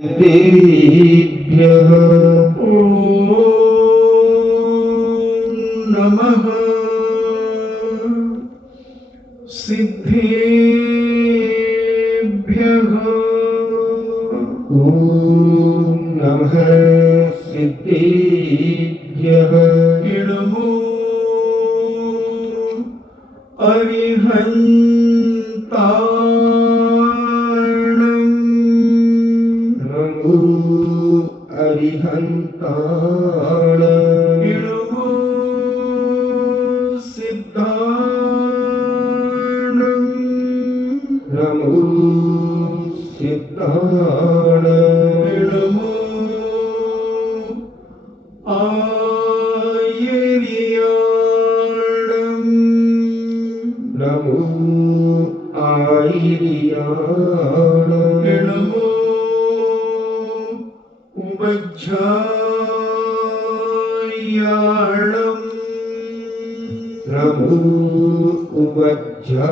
तेभ्यः ॐ नमः सिद्धेभ्यः ॐ नमः सिद्धेभ्यः इडमो अरिहन्ताणम् नमो अरिहन्ताणम् इडमो सिद्धाणम् नमो सिद्धाणम् इडमो आयर्याणम् नमो आयर्याणम् नमो उपज्झायाणम् नमो उपज्झायाणम्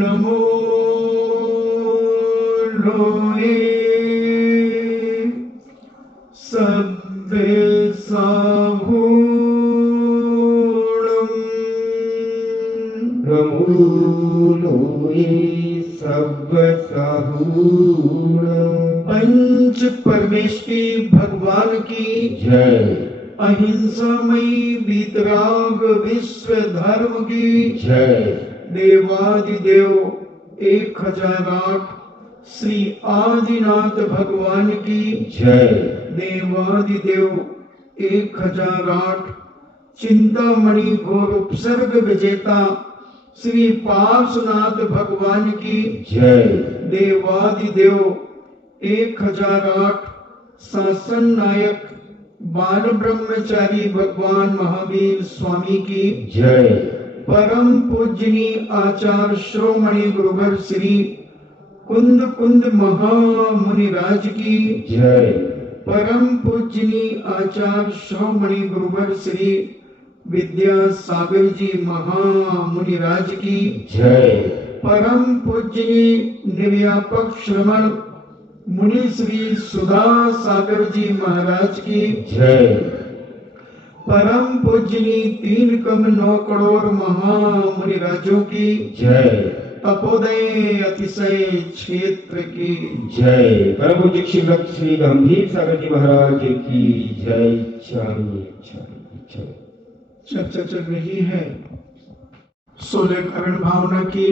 नमो लोये सब्बे साहूणम् नमो लोये सब्बसाहूणम्। पंच परमेश्वरी भगवान की जय। अहिंसामयी वीतराग विश्व धर्म की जय। देवादिदेव 1008 श्री आदिनाथ भगवान की जय। देवादिदेव 1008 चिंतामणि घोर उपसर्ग विजेता श्री पार्श्वनाथ भगवान की जय। देवादिदेव 1008 शासन नायक बाल ब्रह्मचारी भगवान महावीर स्वामी की जय। परम पूजनीय आचार्य श्रोमणि गुरुवर श्री कुंद कुंद महामुनिराज की जय। परम पूजनीय आचार्य श्रोमणि गुरुवर श्री विद्यासागर जी महामुनिराज की जय। परम पूजनीय निर्व्यापक श्रमण मुनि श्री सुधा सागर जी महाराज की जय। परम पूजनीय 3,9 करोड़ महामुनिराजों की जय। तपोदय अतिशय क्षेत्र की जय। परम पूज्य श्री गंभीर सागर जी महाराज की जय। चर्चा चल रही है 16 करण भावना की।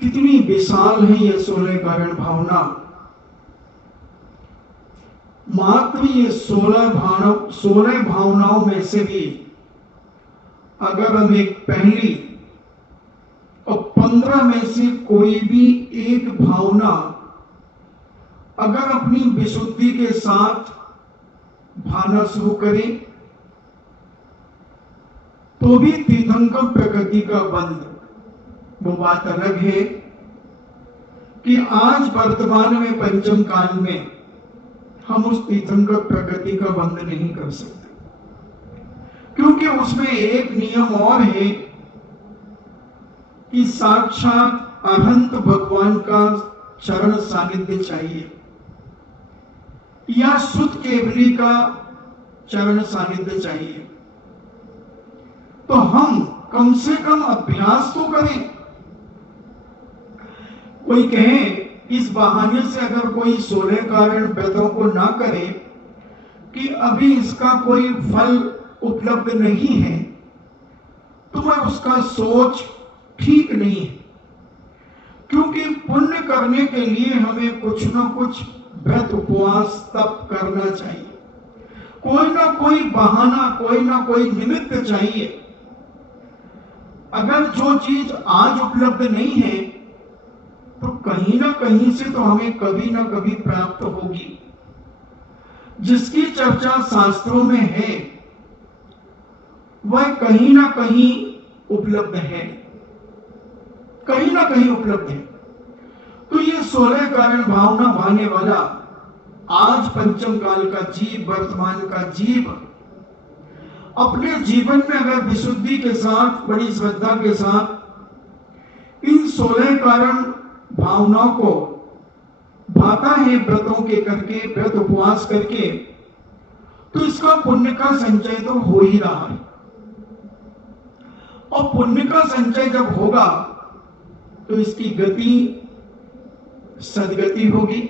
कितनी विशाल है ये 16 कारण भावना। मात्र ये 16 भावनाओं में से भी अगर हम एक पहली और 15 में से कोई भी एक भावना अगर अपनी विशुद्धि के साथ भाना शुरू करें तो भी तीर्थंकर प्रकृति का बंध। वो बात अलग है कि आज वर्तमान में पंचम काल में हम उस तीर्थंकर प्रकृति का बंध नहीं कर सकते, क्योंकि उसमें एक नियम और है कि साक्षात अनंत भगवान का चरण सानिध्य चाहिए या शुद्ध केवली का चरण सानिध्य चाहिए। तो हम कम से कम अभ्यास तो करें। कोई कहे इस बहाने से अगर कोई 16 कारण व्रतों को ना करे कि अभी इसका कोई फल उपलब्ध नहीं है, तो मैं उसका सोच ठीक नहीं है। क्योंकि पुण्य करने के लिए हमें कुछ ना कुछ व्रत उपवास तप करना चाहिए। कोई ना कोई बहाना, कोई ना कोई निमित्त चाहिए। अगर जो चीज आज उपलब्ध नहीं है तो कहीं ना कहीं से तो हमें कभी ना कभी प्राप्त होगी। जिसकी चर्चा शास्त्रों में है वह कहीं ना कहीं उपलब्ध है, कहीं ना कहीं उपलब्ध है। तो ये 16 कारण भावना भाने वाला आज पंचम काल का जीव, वर्तमान का जीव अपने जीवन में अगर विशुद्धि के साथ, बड़ी श्रद्धा के साथ इन 16 कारण भावनाओं को भाता है व्रतों के करके, व्रत उपवास करके, तो इसका पुण्य का संचय तो हो ही रहा है। और पुण्य का संचय जब होगा तो इसकी गति सदगति होगी,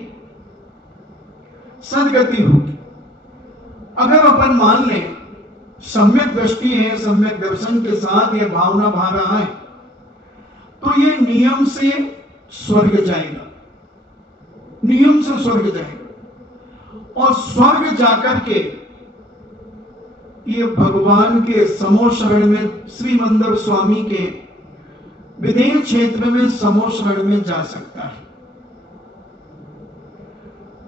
सदगति होगी। अगर अपन मान लें सम्यक दृष्टि है, सम्यक दर्शन के साथ यह भावना भा रहा है, तो ये नियम से स्वर्ग जाएगा, नियम से स्वर्ग जाएगा। और स्वर्ग जाकर के ये भगवान के समो शरण में, श्री मंदिर स्वामी के विदेह क्षेत्र में समो शरण में जा सकता है।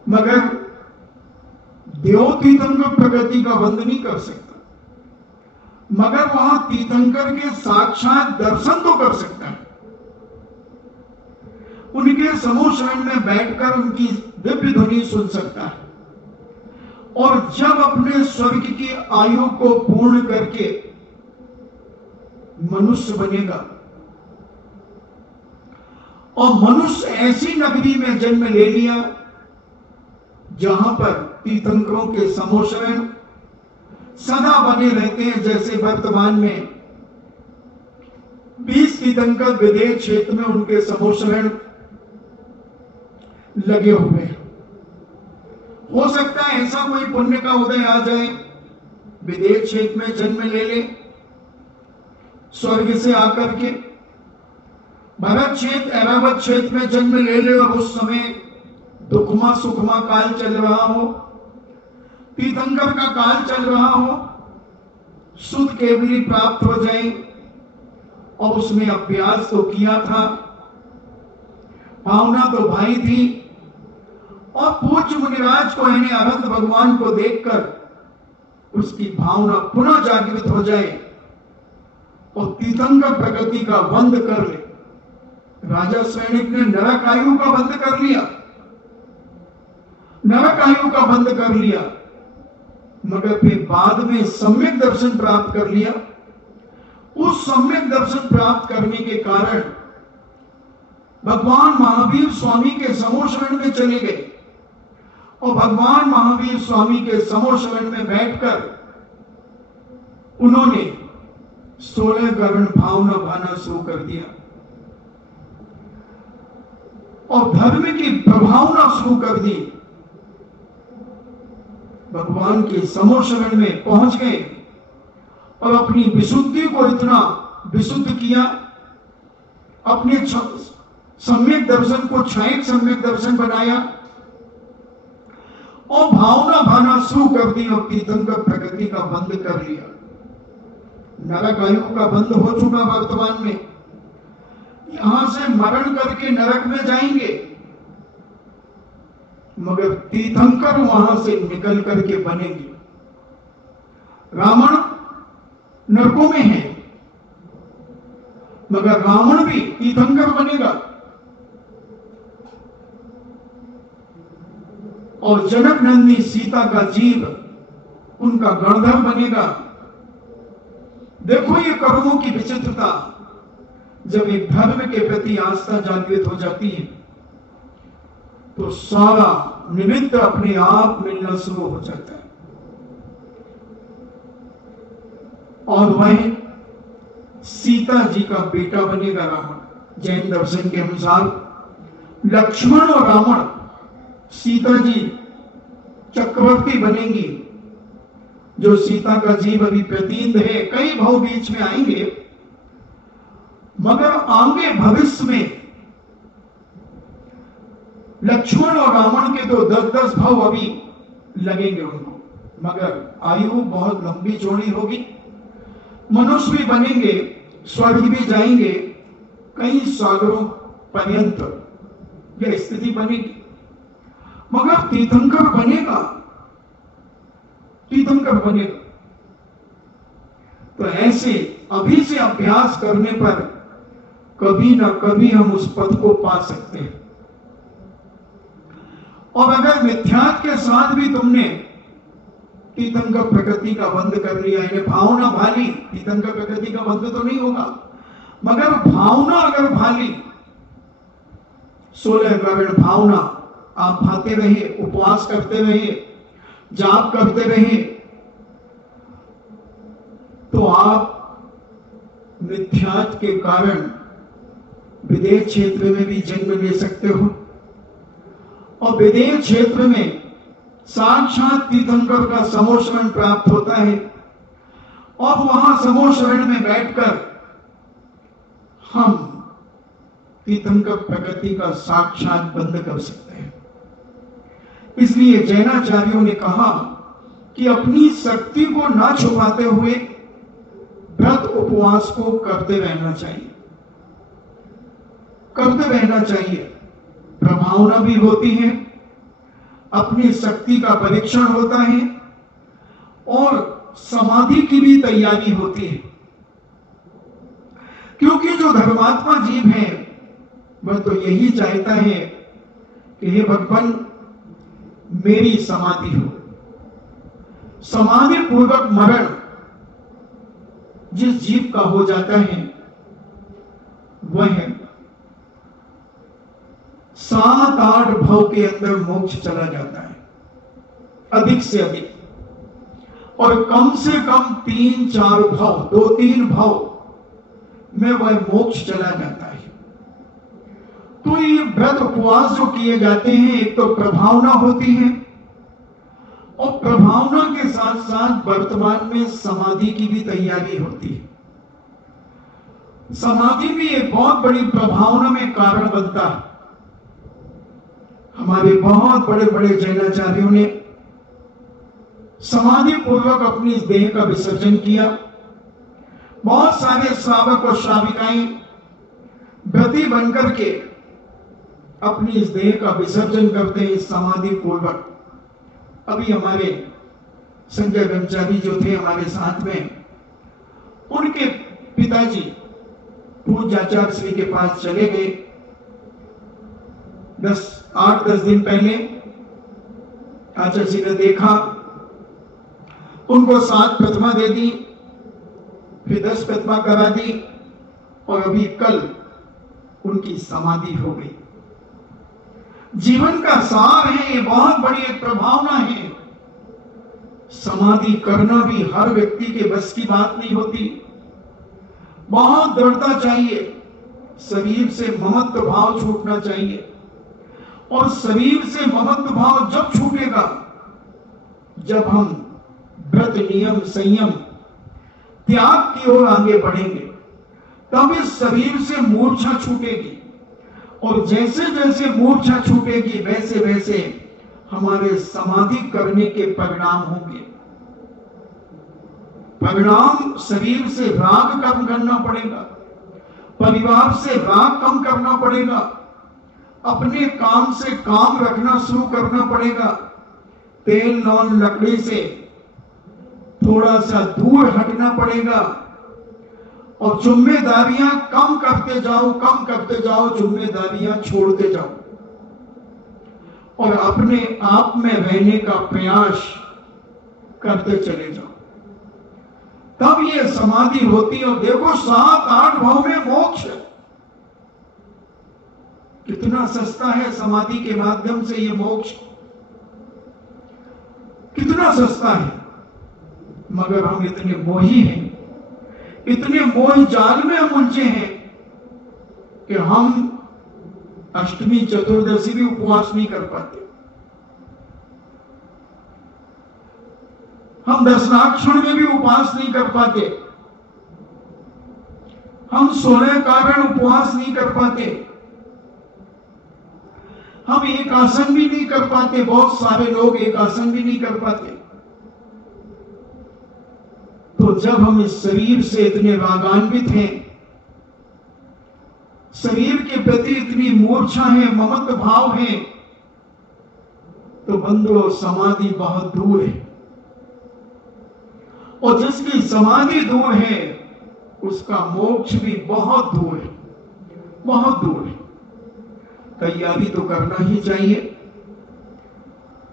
मगर देव तीर्थंकर प्रगति का बंद नहीं कर सकता, मगर वहां तीर्थंकर के साक्षात दर्शन तो कर सकता है। उनके समूह शरण में बैठकर उनकी दिव्य ध्वनि सुन सकता है। और जब अपने स्वर्ग की आयु को पूर्ण करके मनुष्य बनेगा और मनुष्य ऐसी नगरी में जन्म ले लिया जहां पर तीर्थंकरों के समूह शरण सदा बने रहते हैं। जैसे वर्तमान में 20 तीर्थंकर विदेह क्षेत्र में उनके समूह शरण लगे हुए हैं। हो सकता है ऐसा कोई पुण्य का उदय आ जाए, विदेह क्षेत्र में जन्म ले ले, स्वर्ग से आकर के भरत क्षेत्र, ऐरावत क्षेत्र में जन्म ले ले, और उस समय दुखमा सुखमा काल चल रहा हो, तीर्थंकर का काल चल रहा हो, शुद्ध केवली प्राप्त हो जाए, और उसमें अभ्यास तो किया था, भावना तो भाई थी, और पूज्य मुनिराज को यानी अनंत भगवान को देखकर उसकी भावना पुनः जागृत हो जाए और तीर्थंकर प्रगति का बंद कर ले। राजा सैनिक ने नरक आयु का बंद कर लिया, नरक आयु का बंद कर लिया, मगर फिर बाद में सम्यक दर्शन प्राप्त कर लिया। उस सम्यक दर्शन प्राप्त करने के कारण भगवान महावीर स्वामी के समूह शरण में चले गए, और भगवान महावीर स्वामी के समूह शरण में बैठकर उन्होंने 16 गगन भावना भाना शुरू कर दिया और धर्म की प्रभावना शुरू कर दी। भगवान के समूह शरण में पहुंच गए और अपनी विशुद्धि को इतना विशुद्ध किया, अपने सम्यक दर्शन को क्षणिक सम्यक दर्शन बनाया और भावना भाना शुरू कर दी और तीर्थंकर प्रगति का बंद कर लिया। नरक आयु का बंद हो चुका वर्तमान में, यहां से मरण करके नरक में जाएंगे, मगर तीर्थंकर वहां से निकल करके बनेंगे। रावण नरकों में है, मगर रावण भी तीर्थंकर बनेगा, और जनक नंदिनी सीता का जीव उनका गणधर बनेगा। देखो ये कर्मों की विचित्रता। जब एक धर्म के प्रति आस्था जागृत हो जाती है तो सारा निमित्त अपने आप मिलना शुरू हो जाता है। और वह सीता जी का बेटा बनेगा रावण। जैन दर्शन के अनुसार लक्ष्मण और रावण, सीता जी चक्रवर्ती बनेंगी। जो सीता का जीव अभी प्रतीत है, कई भाव बीच में आएंगे, मगर आगे भविष्य में लक्ष्मण और रावण के तो 10-10 भाव अभी लगेंगे उनको, मगर आयु बहुत लंबी चौड़ी होगी। मनुष्य भी बनेंगे, स्वर्ग भी जाएंगे, कई सागरों पर्यंत यह स्थिति बनेगी, मगर तीर्थंकर बनेगा, तीर्थंकर बनेगा। तो ऐसे अभी से अभ्यास करने पर कभी ना कभी हम उस पद को पा सकते हैं। और अगर मिथ्यात्व के साथ भी तुमने तीर्थंकर प्रकृति का बंद कर लिया, इन्हें भावना भाली, तीर्थंकर प्रकृति का बंद तो नहीं होगा, मगर भावना अगर भाली, 16 कारण भावना आप भाते रहे, उपवास करते रहे, जाप करते रहे, तो आप मिथ्यात्व के कारण विदेश क्षेत्र में भी जन्म ले सकते हो। और विदेश क्षेत्र में साक्षात तीर्थंकर का समोशरण प्राप्त होता है और वहां समोशरण में बैठकर हम तीर्थंकर प्रकृति का साक्षात बंद कर सकते हैं। इसलिए जैनाचार्यों ने कहा कि अपनी शक्ति को ना छुपाते हुए व्रत उपवास को करते रहना चाहिए, करते रहना चाहिए। प्रभावना भी होती है, अपनी शक्ति का परीक्षण होता है और समाधि की भी तैयारी होती है। क्योंकि जो धर्मात्मा जीव है वह तो यही चाहता है कि हे भगवान मेरी समाधि हो। समाधि पूर्वक मरण जिस जीव का हो जाता है वह 7-8 भाव के अंदर मोक्ष चला जाता है, अधिक से अधिक, और कम से कम 3-4 भाव, 2-3 भाव में वह मोक्ष चला जाता है। तो ये व्रत उपवास जो किए जाते हैं, एक तो प्रभावना होती है और प्रभावना के साथ साथ वर्तमान में समाधि की भी तैयारी होती है। समाधि भी एक बहुत बड़ी प्रभावना में कारण बनता है। हमारे बहुत बड़े बड़े जैनाचार्यों ने समाधि पूर्वक अपनी इस देह का विसर्जन किया। बहुत सारे श्रावक और श्राविकाएं व्रती बनकर के अपनी इस देह का विसर्जन करते हैं समाधि पूर्वक। अभी हमारे संजय ब्रह्मचारी जो थे हमारे साथ में, उनके पिताजी पूज्य आचार्य श्री के पास चले गए 8-10 दिन पहले। आचार्य जी ने देखा, उनको 7 प्रतिमा दे दी, फिर 10 प्रतिमा करा दी और अभी कल उनकी समाधि हो गई। जीवन का सार है, ये बहुत बड़ी एक प्रभावना है। समाधि करना भी हर व्यक्ति के बस की बात नहीं होती, बहुत दृढ़ता चाहिए। शरीर से ममत्व भाव छूटना चाहिए और शरीर से ममत्व भाव जब छूटेगा जब हम व्रत नियम संयम त्याग की ओर आगे बढ़ेंगे, तब इस शरीर से मूर्छा छूटेगी और जैसे जैसे मूर्छा छूटेगी वैसे वैसे हमारे समाधि करने के परिणाम होंगे। परिणाम शरीर से राग कम करना पड़ेगा, परिवार से राग कम करना पड़ेगा, अपने काम से काम रखना शुरू करना पड़ेगा, तेल नॉन लकड़ी से थोड़ा सा दूर हटना पड़ेगा और जिम्मेदारियां कम करते जाओ, जिम्मेदारियां छोड़ते जाओ और अपने आप में रहने का प्रयास करते चले जाओ, तब ये समाधि होती है। और देखो 7-8 भाव में मोक्ष है, कितना सस्ता है समाधि के माध्यम से ये मोक्ष, कितना सस्ता है। मगर हम इतने मोही हैं, इतने मोह जाल में हम उलझे हैं कि हम अष्टमी चतुर्दशी भी उपवास नहीं कर पाते, हम दशनाक्षण में भी उपवास नहीं कर पाते, हम 16 कारण उपवास नहीं कर पाते, हम एक आसन भी नहीं कर पाते। बहुत सारे लोग एक आसन भी नहीं कर पाते। तो जब हम इस शरीर से इतने रागान्वित हैं, शरीर के प्रति इतनी मूर्छा है, ममत्व भाव है, तो बंधुओं समाधि बहुत दूर है और जिसकी समाधि दूर है उसका मोक्ष भी बहुत दूर है, बहुत दूर है। तैयारी तो करना ही चाहिए।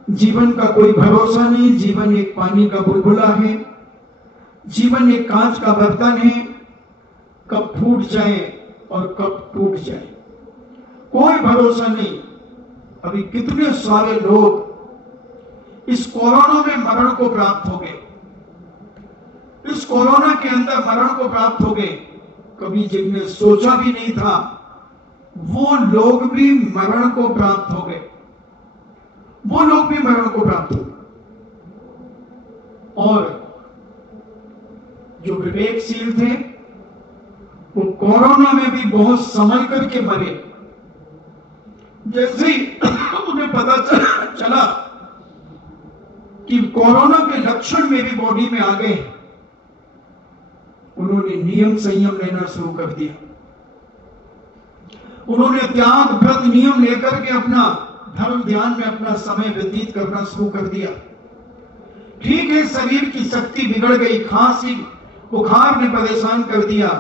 जीवन का कोई भरोसा नहीं, जीवन एक पानी का बुलबुला है, जीवन एक कांच का बर्तन है, कब फूट जाए और कब टूट जाए कोई भरोसा नहीं। अभी कितने सारे लोग इस कोरोना में मरण को प्राप्त हो गए, इस कोरोना के अंदर मरण को प्राप्त हो गए। कभी जिनने सोचा भी नहीं था वो लोग भी मरण को प्राप्त हो गए, वो लोग भी मरण को प्राप्त हो गए। और जो विवेकशील थे वो कोरोना में भी बहुत संभल करके मरे। जैसे ही उन्हें पता चला कि कोरोना के लक्षण मेरी बॉडी में आ गए, उन्होंने नियम संयम लेना शुरू कर दिया। उन्होंने त्याग व्रत नियम लेकर के अपना धर्म ध्यान में अपना समय व्यतीत करना शुरू कर दिया। ठीक है, शरीर की शक्ति बिगड़ गई, खांसी बुखार ने परेशान कर दिया,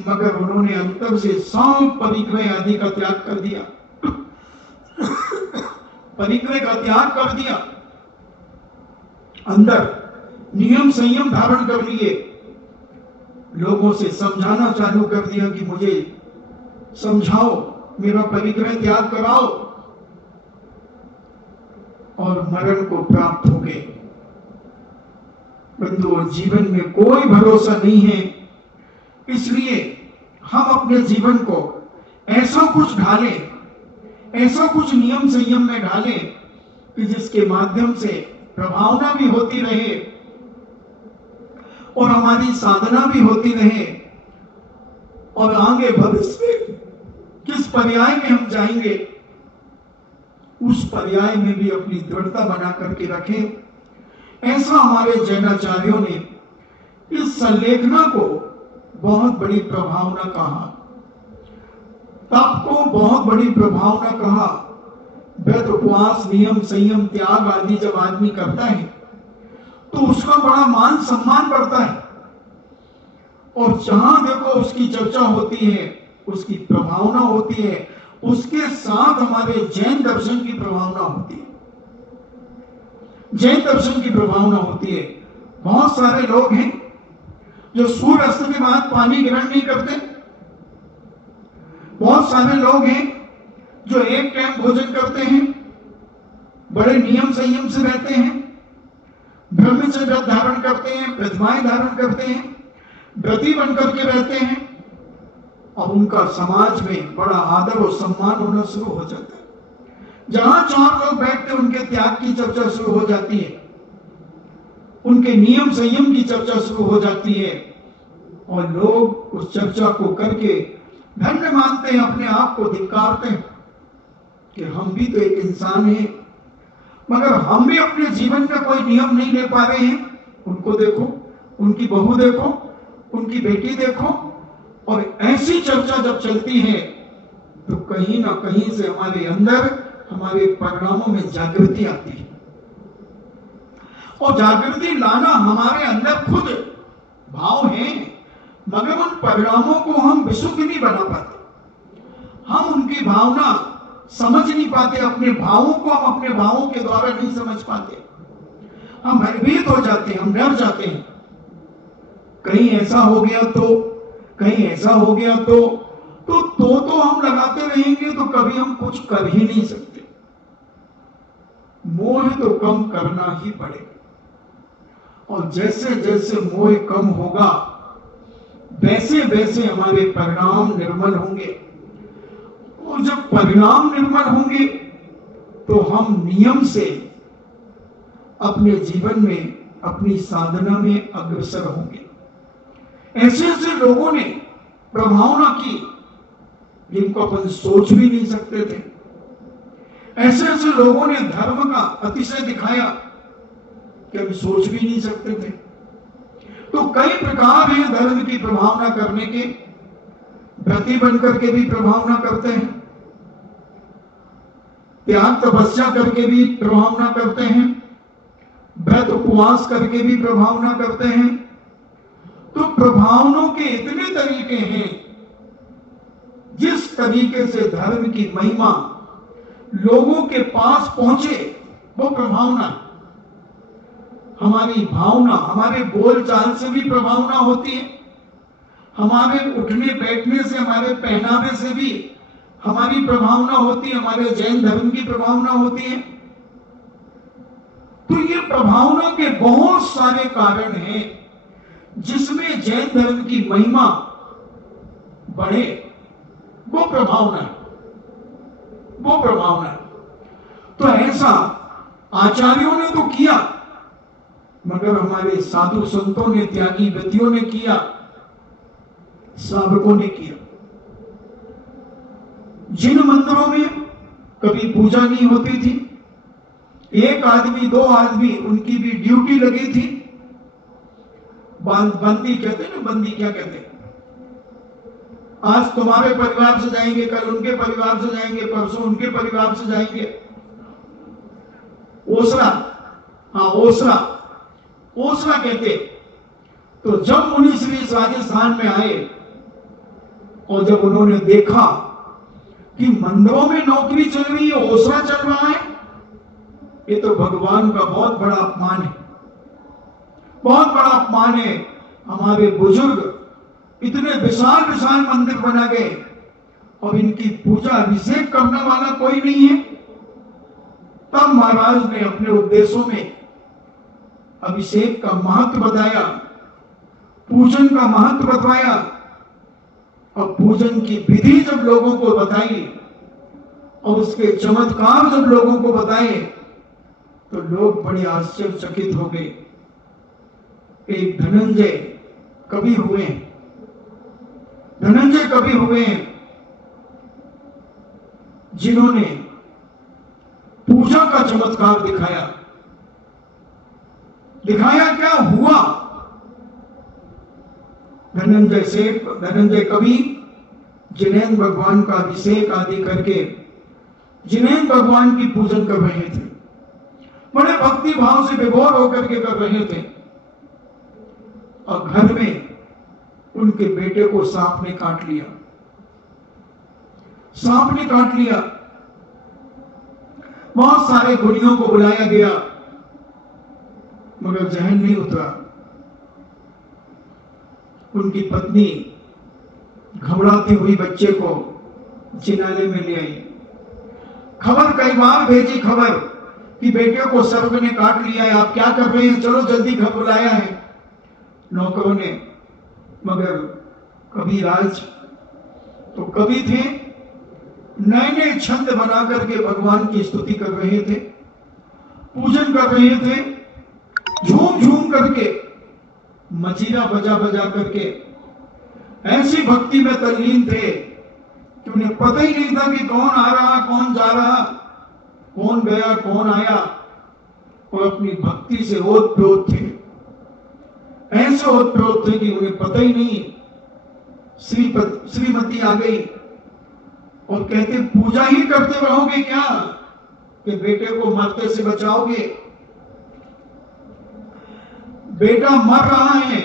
मगर उन्होंने अंतर से सब परिग्रह आदि का त्याग कर दिया, परिग्रह का त्याग कर दिया, अंदर नियम संयम धारण कर लिए, लोगों से समझाना चालू कर दिया कि मुझे समझाओ, मेरा परिग्रह त्याग कराओ, और मरण को प्राप्त हो गए। बंधुओं, जीवन में कोई भरोसा नहीं है, इसलिए हम अपने जीवन को ऐसा कुछ ढालें, ऐसा कुछ नियम संयम में ढालें कि जिसके माध्यम से प्रभावना भी होती रहे और हमारी साधना भी होती रहे, और आगे भविष्य में किस पर्याय में हम जाएंगे उस पर्याय में भी अपनी दृढ़ता बना करके रखें। ऐसा हमारे जैनाचार्यों ने इस संलेखना को बहुत बड़ी प्रभावना कहा, तप को बहुत बड़ी प्रभावना कहा। व्रत उपवास नियम संयम त्याग आदि जब आदमी करता है तो उसका बड़ा मान सम्मान बढ़ता है, और जहां देखो उसकी चर्चा होती है, उसकी प्रभावना होती है, उसके साथ हमारे जैन दर्शन की प्रभावना होती है, जैन दर्शन की प्रभावना होती है। बहुत सारे लोग हैं जो सूर्य अस्त के बाद पानी ग्रहण नहीं करते, बहुत सारे लोग हैं जो एक टाइम भोजन करते हैं, बड़े नियम संयम से रहते हैं, ब्रह्मचर्य व्रत धारण करते हैं, प्रतिमाएं धारण करते हैं, व्रती बन करके रहते हैं, और उनका समाज में बड़ा आदर और सम्मान होना शुरू हो जाता है। जहां चार लोग बैठते उनके त्याग की चर्चा शुरू हो जाती है, उनके नियम संयम की चर्चा शुरू हो जाती है, और लोग उस चर्चा को करके धन्य मानते हैं, अपने आप को धिक्कारते हैं कि हम भी तो एक इंसान हैं, मगर हम भी अपने जीवन में कोई नियम नहीं ले पा रहे हैं। उनको देखो, उनकी बहू देखो, उनकी बेटी देखो, और ऐसी चर्चा जब चलती है तो कहीं ना कहीं से हमारे अंदर, हमारे परिणामों में जागृति आती है, और जागृति लाना हमारे अंदर खुद भाव है, मगर उन परिणामों को हम विशुद्ध नहीं बना पाते, हम उनकी भावना समझ नहीं पाते, अपने भावों को हम अपने भावों के द्वारा नहीं समझ पाते, हम भयभीत हो जाते हैं, हम डर जाते हैं। कहीं ऐसा हो गया तो, कहीं ऐसा हो गया तो हम लगाते रहेंगे तो कभी हम कुछ कर ही नहीं सकते। मोह तो कम करना ही पड़ेगा, और जैसे जैसे मोह कम होगा वैसे वैसे हमारे परिणाम निर्मल होंगे, और जब परिणाम निर्मल होंगे तो हम नियम से अपने जीवन में, अपनी साधना में अग्रसर होंगे। ऐसे ऐसे लोगों ने प्रभावना की जिनको अपन सोच भी नहीं सकते थे, ऐसे ऐसे लोगों ने धर्म का अतिशय दिखाया कि हम सोच भी नहीं सकते थे। तो कई प्रकार हैं धर्म की प्रभावना करने के, व्रती बनकर के भी प्रभावना करते हैं, त्याग तपस्या करके भी प्रभावना करते हैं, व्रत उपवास करके भी प्रभावना करते हैं। तो प्रभावनों के इतने तरीके हैं, जिस तरीके से धर्म की महिमा लोगों के पास पहुंचे वो प्रभावना है। हमारी भावना, हमारे बोलचाल से भी प्रभावना होती है, हमारे उठने बैठने से, हमारे पहनावे से भी हमारी प्रभावना होती है, हमारे जैन धर्म की प्रभावना होती है। तो ये प्रभावना के बहुत सारे कारण हैं जिसमें जैन धर्म की महिमा बढ़े। वो प्रभावना है, वो प्रभावना है। तो ऐसा आचार्यों ने तो किया, मगर हमारे साधु संतों ने, त्यागी व्यक्तियों ने किया, साधकों ने किया। जिन मंदिरों में कभी पूजा नहीं होती थी, एक आदमी, दो आदमी, उनकी भी ड्यूटी लगी थी। बंदी कहते हैं ना, बंदी क्या कहते हैं? आज तुम्हारे परिवार से जाएंगे, कल उनके परिवार से जाएंगे, परसों उनके परिवार से जाएंगे। ओसरा, हाँ ओसरा, ओसरा कहते। तो जब मुनि श्री राजस्थान में आए और जब उन्होंने देखा कि मंदिरों में नौकरी चल रही है, ओसरा चल रहा है, ये तो भगवान का बहुत बड़ा अपमान है, बहुत बड़ा अपमान है। हमारे बुजुर्ग इतने विशाल विशाल मंदिर बना गए और इनकी पूजा अभिषेक करने वाला कोई नहीं है। तब महाराज ने अपने उपदेशों में अभिषेक का महत्व बताया, पूजन का महत्व बताया, और पूजन की विधि जब लोगों को बताई और उसके चमत्कार जब लोगों को बताए तो लोग बड़े आश्चर्यचकित हो गए। एक धनंजय कवि हुए, धनंजय कवि हुए जिन्होंने पूजा का चमत्कार दिखाया। दिखाया क्या हुआ? धनंजय कवि जिनेन्द्र भगवान का अभिषेक आदि करके जिनेन्द्र भगवान की पूजन कर रहे थे, बड़े भक्ति भाव से विभोर होकर के कर रहे थे। और घर में उनके बेटे को सांप ने काट लिया, सांप ने काट लिया। बहुत सारे गुणियों को बुलाया गया मगर जहन नहीं उतरा। उनकी पत्नी घबराती हुई बच्चे को जिनाले में ले आई। खबर कई बार भेजी, खबर कि बेटे को सर्प ने काट लिया है, आप क्या कर रहे हैं, चलो जल्दी घर बुलाया है नौकरों ने। मगर कवि राज तो कवि थे, नए नए छंद बना करके भगवान की स्तुति कर रहे थे, पूजन कर रहे थे, झूम झूम करके, मजीरा बजा बजा करके ऐसी भक्ति में तल्लीन थे कि उन्हें पता ही नहीं था कि कौन आ रहा, कौन जा रहा, कौन गया, कौन आया। और अपनी भक्ति से ओतप्रोत थे, ऐसे ओतप्रोत थे कि उन्हें पता ही नहीं। श्रीमती आ गई और कहते पूजा ही करते रहोगे क्या कि बेटे को मरते से बचाओगे? बेटा मर रहा है।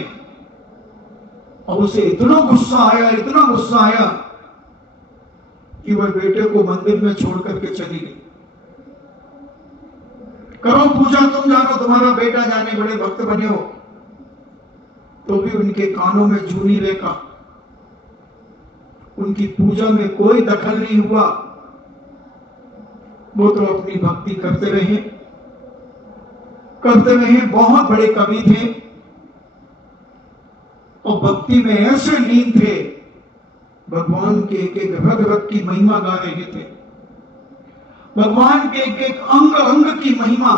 और उसे इतना गुस्सा आया, इतना गुस्सा आया कि वह बेटे को मंदिर में छोड़ करके चली गई। करो पूजा, तुम जानो, तुम्हारा बेटा जाने, बड़े भक्त बने हो। तो भी उनके कानों में जू नहीं रेखा, उनकी पूजा में कोई दखल नहीं हुआ। वो तो अपनी भक्ति करते रहे, करते रहे। बहुत बड़े कवि थे और भक्ति में ऐसे लीन थे, भगवान के एक एक रग रग की महिमा गा रहे थे, भगवान के एक एक अंग अंग की महिमा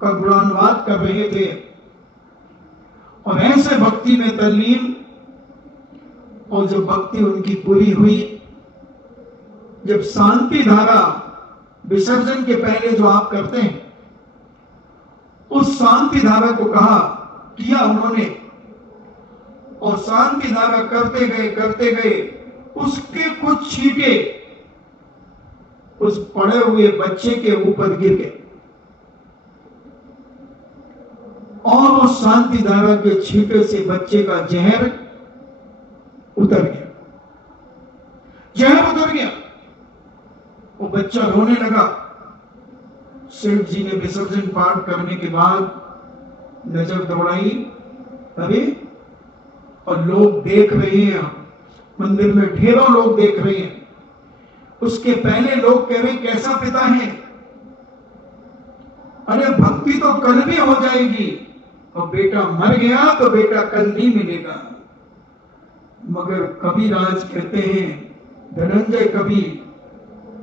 का गुणानुवाद कर रहे थे। और ऐसे भक्ति में तल्लीन, और जब भक्ति उनकी पूरी हुई, जब शांति धारा विसर्जन के पहले जो आप करते हैं, उस शांति धारा को कहा, किया उन्होंने, और शांति धारा करते गए, उसके कुछ छींटे उस पड़े हुए बच्चे के ऊपर गिर गए और उस शांति धारा के छींटे से बच्चे का जहर उतर गया, जहर उतर गया। वो बच्चा रोने लगा। सेठ जी ने विसर्जन पाठ करने के बाद नजर दौड़ाई, अरे, और लोग देख रहे हैं, मंदिर में ढेरों लोग देख रहे हैं। उसके पहले लोग कह रहे कैसा पिता है, अरे भक्ति तो कल भी हो जाएगी, और बेटा मर गया तो बेटा कल नहीं मिलेगा। मगर कबीराज कहते हैं, धनंजय कबीर,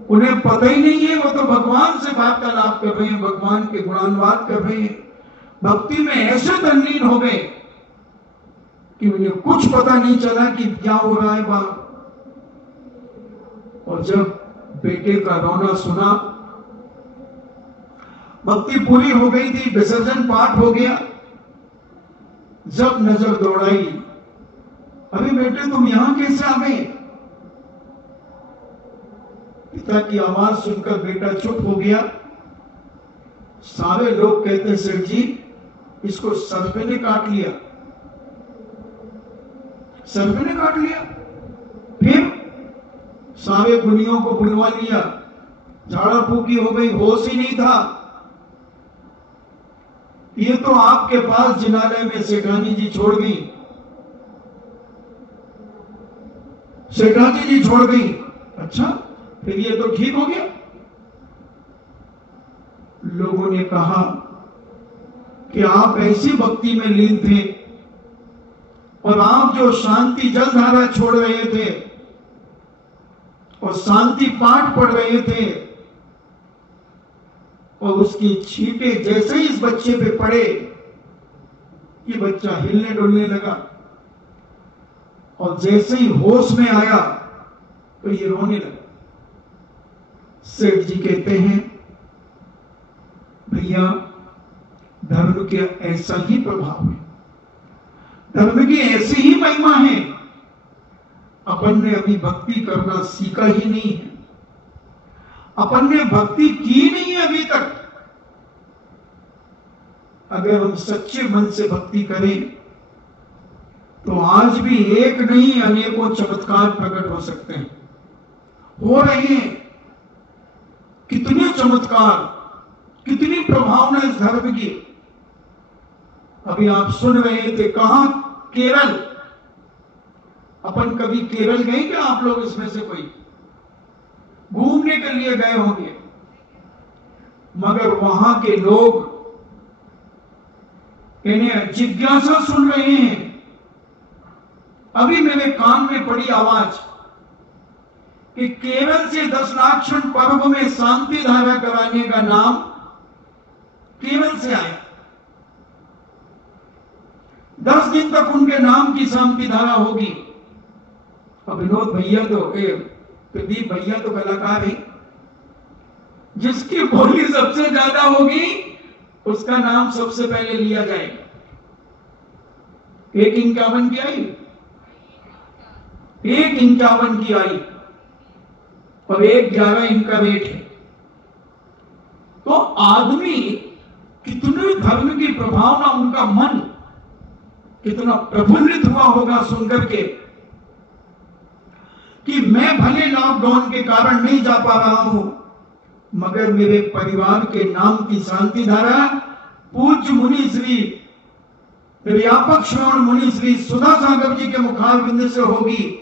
उन्हें पता ही नहीं है, वो तो भगवान से वार्तालाप कर रहे हैं, भगवान के गुणानुवाद कर रहे हैं, भक्ति में ऐसे तल्लीन हो गए कि उन्हें कुछ पता नहीं चला कि क्या हो रहा है बाप। और जब बेटे का रोना सुना, भक्ति पूरी हो गई थी, विसर्जन पाठ हो गया, जब नजर दौड़ाई, अरे बेटे तुम यहां कैसे आ गए? पिता की आवाज सुनकर बेटा चुप हो गया। सारे लोग कहते सेठ जी इसको सर्प ने काट लिया, सर्प ने काट लिया। फिर सारे गुनियों को बुलवा लिया, झाड़ा फूकी हो गई, होश ही नहीं था। ये तो आपके पास जिनालय में सेठानी जी छोड़ गई, सेठानी जी छोड़ गई। अच्छा, फिर ये तो ठीक हो गया। लोगों ने कहा कि आप ऐसी भक्ति में लीन थे, और आप जो शांति जलधारा छोड़ रहे थे और शांति पाठ पढ़ रहे थे, और उसकी छींटे जैसे ही इस बच्चे पे पड़े, ये बच्चा हिलने डुलने लगा, और जैसे ही होश में आया तो ये रोने लगा। सेठ जी कहते हैं, भैया धर्म के ऐसा ही प्रभाव है, धर्म की ऐसी ही महिमा है। अपन ने अभी भक्ति करना सीखा ही नहीं है, अपन ने भक्ति की नहीं है अभी तक। अगर हम सच्चे मन से भक्ति करें तो आज भी एक नहीं अनेकों चमत्कार प्रकट हो सकते हैं, हो रहे हैं। कितने चमत्कार, कितनी प्रभावना इस धर्म की। अभी आप सुन रहे थे, कहां? केरल। अपन कभी केरल गए क्या आप लोग? इसमें से कोई घूमने के लिए गए होंगे, मगर वहां के लोग इन्हें जिज्ञासा सुन रहे हैं। अभी मेरे कान में पड़ी आवाज कि केरल से 10 लाक्षण पर्व में शांति धारा कराने का नाम केरल से आया। 10 दिन तक उनके नाम की शांति धारा होगी। और विनोद भैया तो, प्रदीप भैया तो कलाकार है, जिसकी बोली सबसे ज्यादा होगी उसका नाम सबसे पहले लिया जाएगा। 151 की आई, 151 की आई, और 111 इनका रेट है। तो आदमी कितने धर्म की प्रभावना, उनका मन कितना प्रफुल्लित हुआ होगा सुनकर के कि मैं भले लॉकडाउन के कारण नहीं जा पा रहा हूं, मगर मेरे परिवार के नाम की शांति धारा पूज्य मुनि श्री व्यापक श्रवण मुनि श्री सुधा सागर जी के मुखार बिंद से होगी।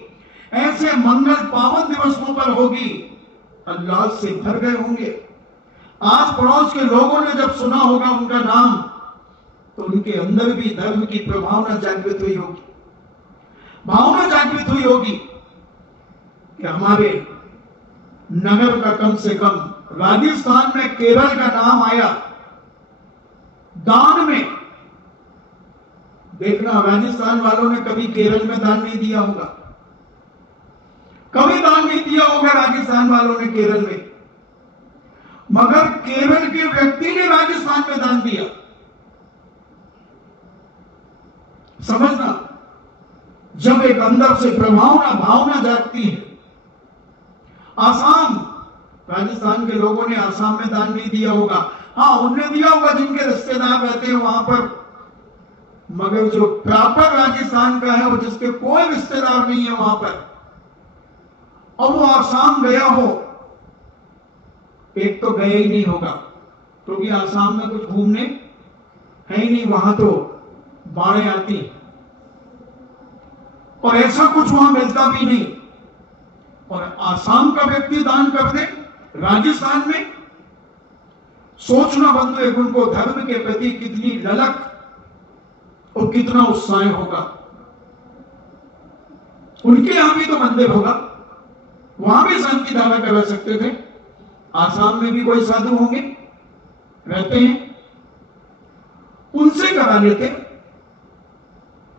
ऐसे मंगल पावन दिवसों पर होगी, अल्लाह से भर गए होंगे। आस पड़ोस के लोगों ने जब सुना होगा उनका नाम, तो उनके अंदर भी धर्म की प्रभावना जागृत हुई होगी, भावना जागृत हुई होगी कि हमारे नगर का कम से कम राजस्थान में केरल का नाम आया दान में। देखना, राजस्थान वालों ने कभी केरल में दान नहीं दिया होगा, कभी दान नहीं दिया होगा राजस्थान वालों ने केरल में, मगर केरल के व्यक्ति ने राजस्थान में दान दिया। समझना, जब एक अंदर से प्रभावना भावना जागती है। आसाम, राजस्थान के लोगों ने आसाम में दान नहीं दिया होगा, हाँ उनने दिया होगा जिनके रिश्तेदार रहते हैं वहां पर, मगर जो प्रॉपर राजस्थान का है और जिसके कोई रिश्तेदार नहीं है वहां पर, और वो आसाम गया हो, एक तो गया ही नहीं होगा, क्योंकि आसाम में कुछ घूमने है ही नहीं, वहां तो बाढ़ें आती और ऐसा कुछ वहां मिलता भी नहीं। और आसाम का व्यक्ति दान कर दे राजस्थान में, सोचना बंधु एक उनको धर्म के प्रति कितनी ललक और कितना उत्साह होगा। उनके यहां भी तो मंदिर होगा, वहां भी शांति धारा करा सकते थे। आसाम में भी कोई साधु होंगे, रहते हैं, उनसे करा लेते।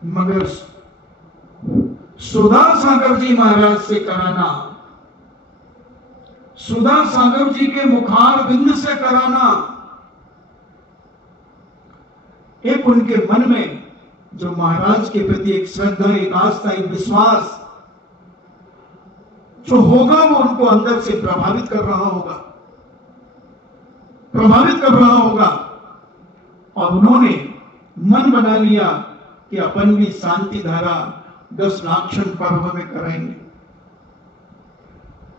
मगर सुधा सागर जी महाराज से कराना, सुधा सागर जी के मुखार बिंद से कराना, एक उनके मन में जो महाराज के प्रति एक श्रद्धा, एक आस्था, एक विश्वास जो होगा, वो उनको अंदर से प्रभावित कर रहा होगा, प्रभावित कर रहा होगा। और उन्होंने मन बना लिया कि अपन भी शांति धारा 10 लाक्षण पर्व में कराएंगे।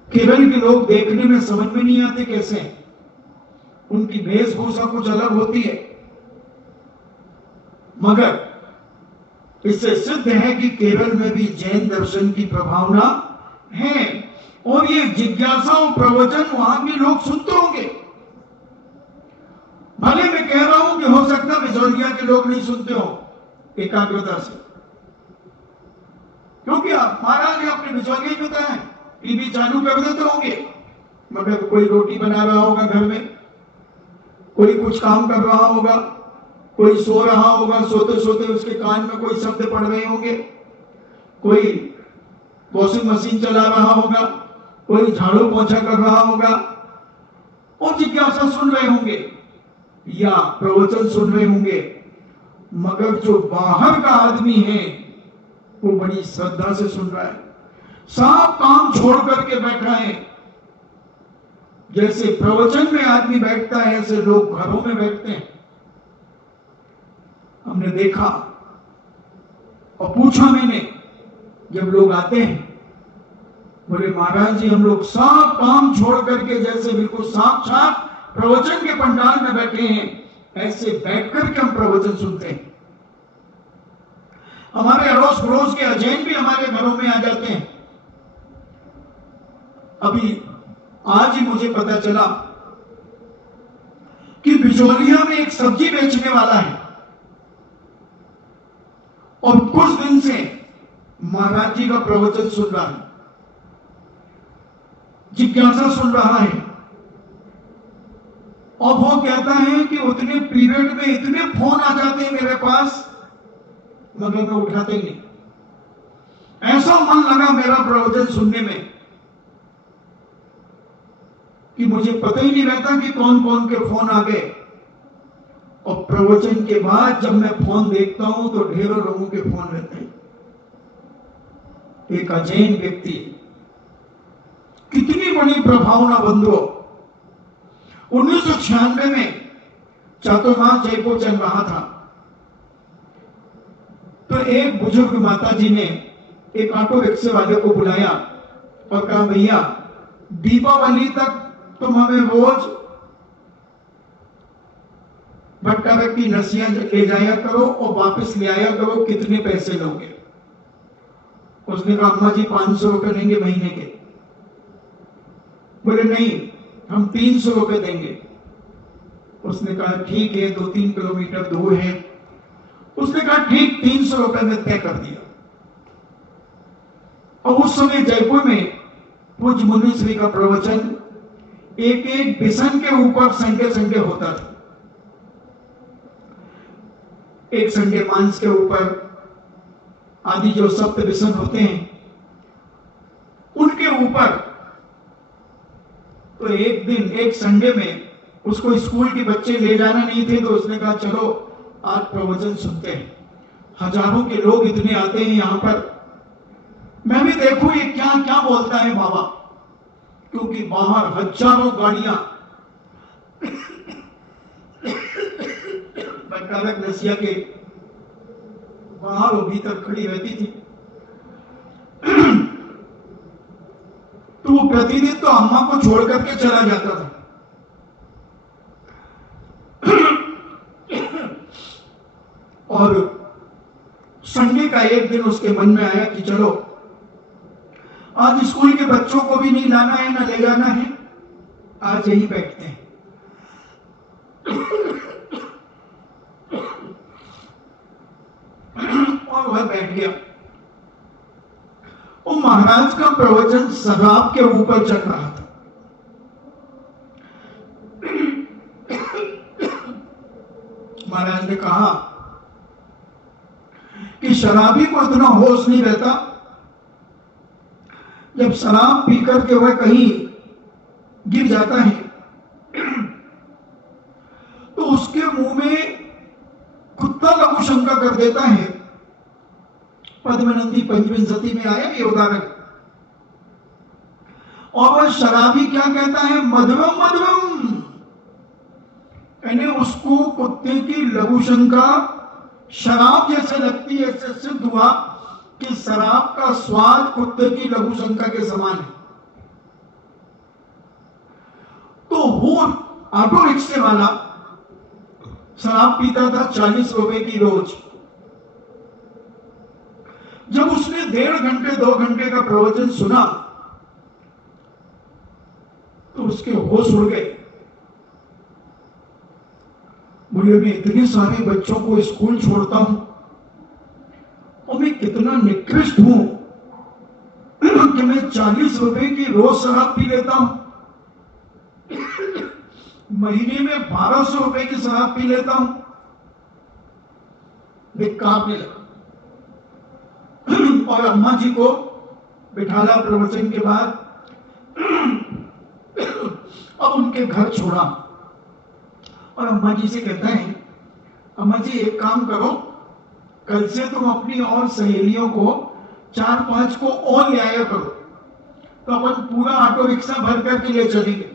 केरल के लोग देखने में समझ में नहीं आते कैसे, उनकी वेशभूषा कुछ अलग होती है, मगर इससे सिद्ध है कि केरल में भी जैन दर्शन की प्रभावना है। और ये जिज्ञासा और प्रवचन वहां के लोग सुनते होंगे। भले मैं कह रहा हूं कि हो सकता बिजौलिया के लोग नहीं सुनते हो एकाग्रता से, क्योंकि महाराज अपने बिजौलिया जो है टीवी चालू कर देते होंगे, मगर कोई रोटी बना रहा होगा घर में, कोई कुछ काम कर रहा होगा, कोई सो रहा होगा, सोते सोते उसके कान में कोई शब्द पड़ रहे होंगे, कोई वॉशिंग मशीन चला रहा होगा, कोई झाड़ू पोछा कर रहा होगा और जिज्ञासा सुन रहे होंगे या प्रवचन सुन रहे होंगे। मगर जो बाहर का आदमी है वो बड़ी श्रद्धा से सुन रहा है, सब काम छोड़ करके बैठा है। जैसे प्रवचन में आदमी बैठता है, ऐसे लोग घरों में बैठते हैं। हमने देखा और पूछा मैंने, जब लोग आते हैं बोले महाराज जी हम लोग सब काम छोड़ करके जैसे बिल्कुल साक्षात प्रवचन के पंडाल में बैठे हैं, ऐसे बैठ करके हम प्रवचन सुनते हैं। हमारे अड़ोस पड़ोस के अजैन भी हमारे घरों में आ जाते हैं। अभी आज ही मुझे पता चला कि बिजौलिया में एक सब्जी बेचने वाला है और कुछ दिन से महाराज जी का प्रवचन सुन रहा है, जिज्ञासा सुन रहा है। और वो कहता है कि उतने पीरियड में इतने फोन आ जाते हैं मेरे पास, मगर मैं उठाते ही नहीं। ऐसा मन लगा मेरा प्रवचन सुनने में कि मुझे पता ही नहीं रहता कि कौन कौन के फोन आ गए। और प्रवचन के बाद जब मैं फोन देखता हूं तो ढेरों लोगों के फोन रहते हैं। एक अजैन व्यक्ति, कितनी बड़ी प्रभावना बंधुओं। 1996 में चातुर्मास जयपुर चल रहा था, तो एक बुजुर्ग माता जी ने एक ऑटो रिक्शे वाले को बुलाया और कहा भैया दीपावली तक तुम हमें रोज भट्टा की लस्सियां ले जाया करो और वापस ले आया करो, कितने पैसे लोगे? उसने कहा अम्मा जी 500 रुपए लेंगे महीने के। बोले नहीं हम 300 रुपए देंगे। उसने कहा ठीक है, 2-3 किलोमीटर दूर है। उसने कहा ठीक 300 रुपए में तय कर दिया। और उस समय जयपुर में पूज्य मुनीश्री का प्रवचन एक एक बिसन के ऊपर संडे संडे होता था। एक संडे मांस के ऊपर आदि जो सप्त बिसन होते हैं उनके ऊपर। तो एक दिन एक संडे में उसको स्कूल के बच्चे ले जाना नहीं थे, तो उसने कहा चलो आज प्रवचन सुनते हैं। हजारों के लोग इतने आते हैं यहाँ पर, मैं भी देखूं ये क्या क्या बोलता है बाबा, क्योंकि बाहर हजारों गाड़ियां बटकावत नसिया के बाहर और भीतर खड़ी रहती थी। तो वो प्रतिदिन तो अम्मा को छोड़ करके चला जाता था। और संडे का एक दिन उसके मन में आया कि चलो आज स्कूल के बच्चों को भी नहीं लाना है ना ले जाना है, आज यही बैठते हैं। और वह बैठ गया। वो महाराज का प्रवचन शराब के ऊपर चल रहा था। महाराज ने कहा कि शराबी को इतना होश नहीं रहता, जब शराब पी करके वह कहीं गिर जाता है तो उसके मुंह में कुत्ता लघु शंका कर देता है। पद्मनंदी पंचविंशति में आया ये उदाहरण। और वह शराबी क्या कहता है, मधवम मधवम, यानी उसको कुत्ते की लघु शंका शराब जैसे लगती है। ऐसे सिद्ध हुआ कि शराब का स्वाद कुत्ते की लघु शंका के समान है। तो वो ऑटो रिक्शे वाला शराब पीता था 40 रुपए की रोज। जब उसने 1.5 घंटे 2 घंटे का प्रवचन सुना तो उसके होश उड़ गए। बोले मैं इतने सारे बच्चों को स्कूल छोड़ता हूं और मैं कितना निकृष्ट हूं कि मैं 40 रुपए की रोज शराब पी लेता हूं, महीने में 1200 रुपए की शराब पी लेता हूं। धिक्कार मिला। और अम्मा जी को बिठाला प्रवचन के बाद। अब उनके घर छोड़ा और अम्मा जी से कहता है, अम्मा जी एक काम करो, कल से तुम अपनी और सहेलियों को 4-5 को और ले आया करो, तो अपन पूरा ऑटो रिक्शा भर करके ले चलेंगे।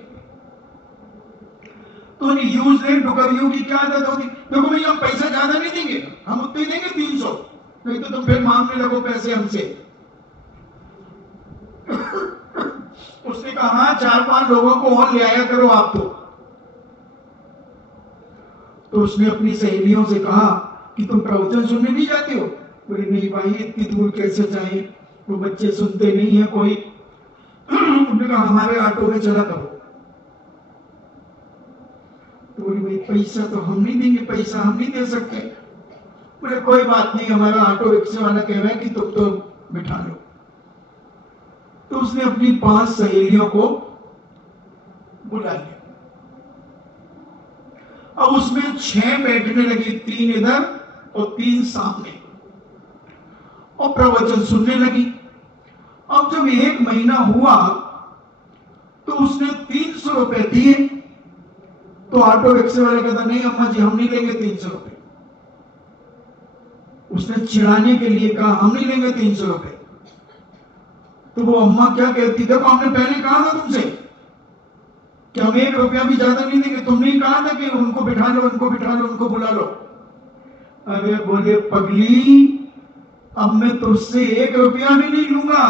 तो यूज एंड डुकरियों की क्या आदत होती, देखो भैया हम पैसा ज्यादा नहीं देंगे, हम उतने ही देंगे 300, नहीं तो तुम फिर मांगने लगो पैसे हमसे। उसने कहा 4-5 लोगों को और ले आया करो आप। तो उसने अपनी सहेलियों से कहा कि तुम प्रवचन सुनने नहीं जाते हो? बोले नहीं भाई, इतनी दूर कैसे जाए, वो बच्चे सुनते नहीं है कोई। उन्होंने कहा हमारे ऑटो में चला करो। तो बोले भाई पैसा तो हम नहीं देंगे, पैसा हम नहीं दे सकते। बोले कोई बात नहीं, हमारा ऑटो रिक्शे वाला कह रहा है कि तुम तो बिठा लो। तो उसने अपनी 5 सहेलियों को बुला लिया। अब उसमें 6 बैठने लगी, 3 इधर और 3 सामने, और प्रवचन सुनने लगी। अब जब 1 महीना हुआ तो उसने 300 रुपए दिए। तो ऑटो रिक्शे वाले कहता नहीं अम्मा जी हम नहीं लेंगे 300 रुपए। उसने चिढ़ाने के लिए कहा हम नहीं लेंगे 300 रुपए। तो वो अम्मा क्या कहती, देखो हमने पहले कहा था तुमसे कि हम 1 रुपया भी ज्यादा नहीं देंगे, तुमने ही कहा था कि उनको बिठा लो, उनको बिठा लो, उनको बुला लो। अरे बोले पगली, अब मैं तुझसे 1 रुपया भी नहीं लूंगा,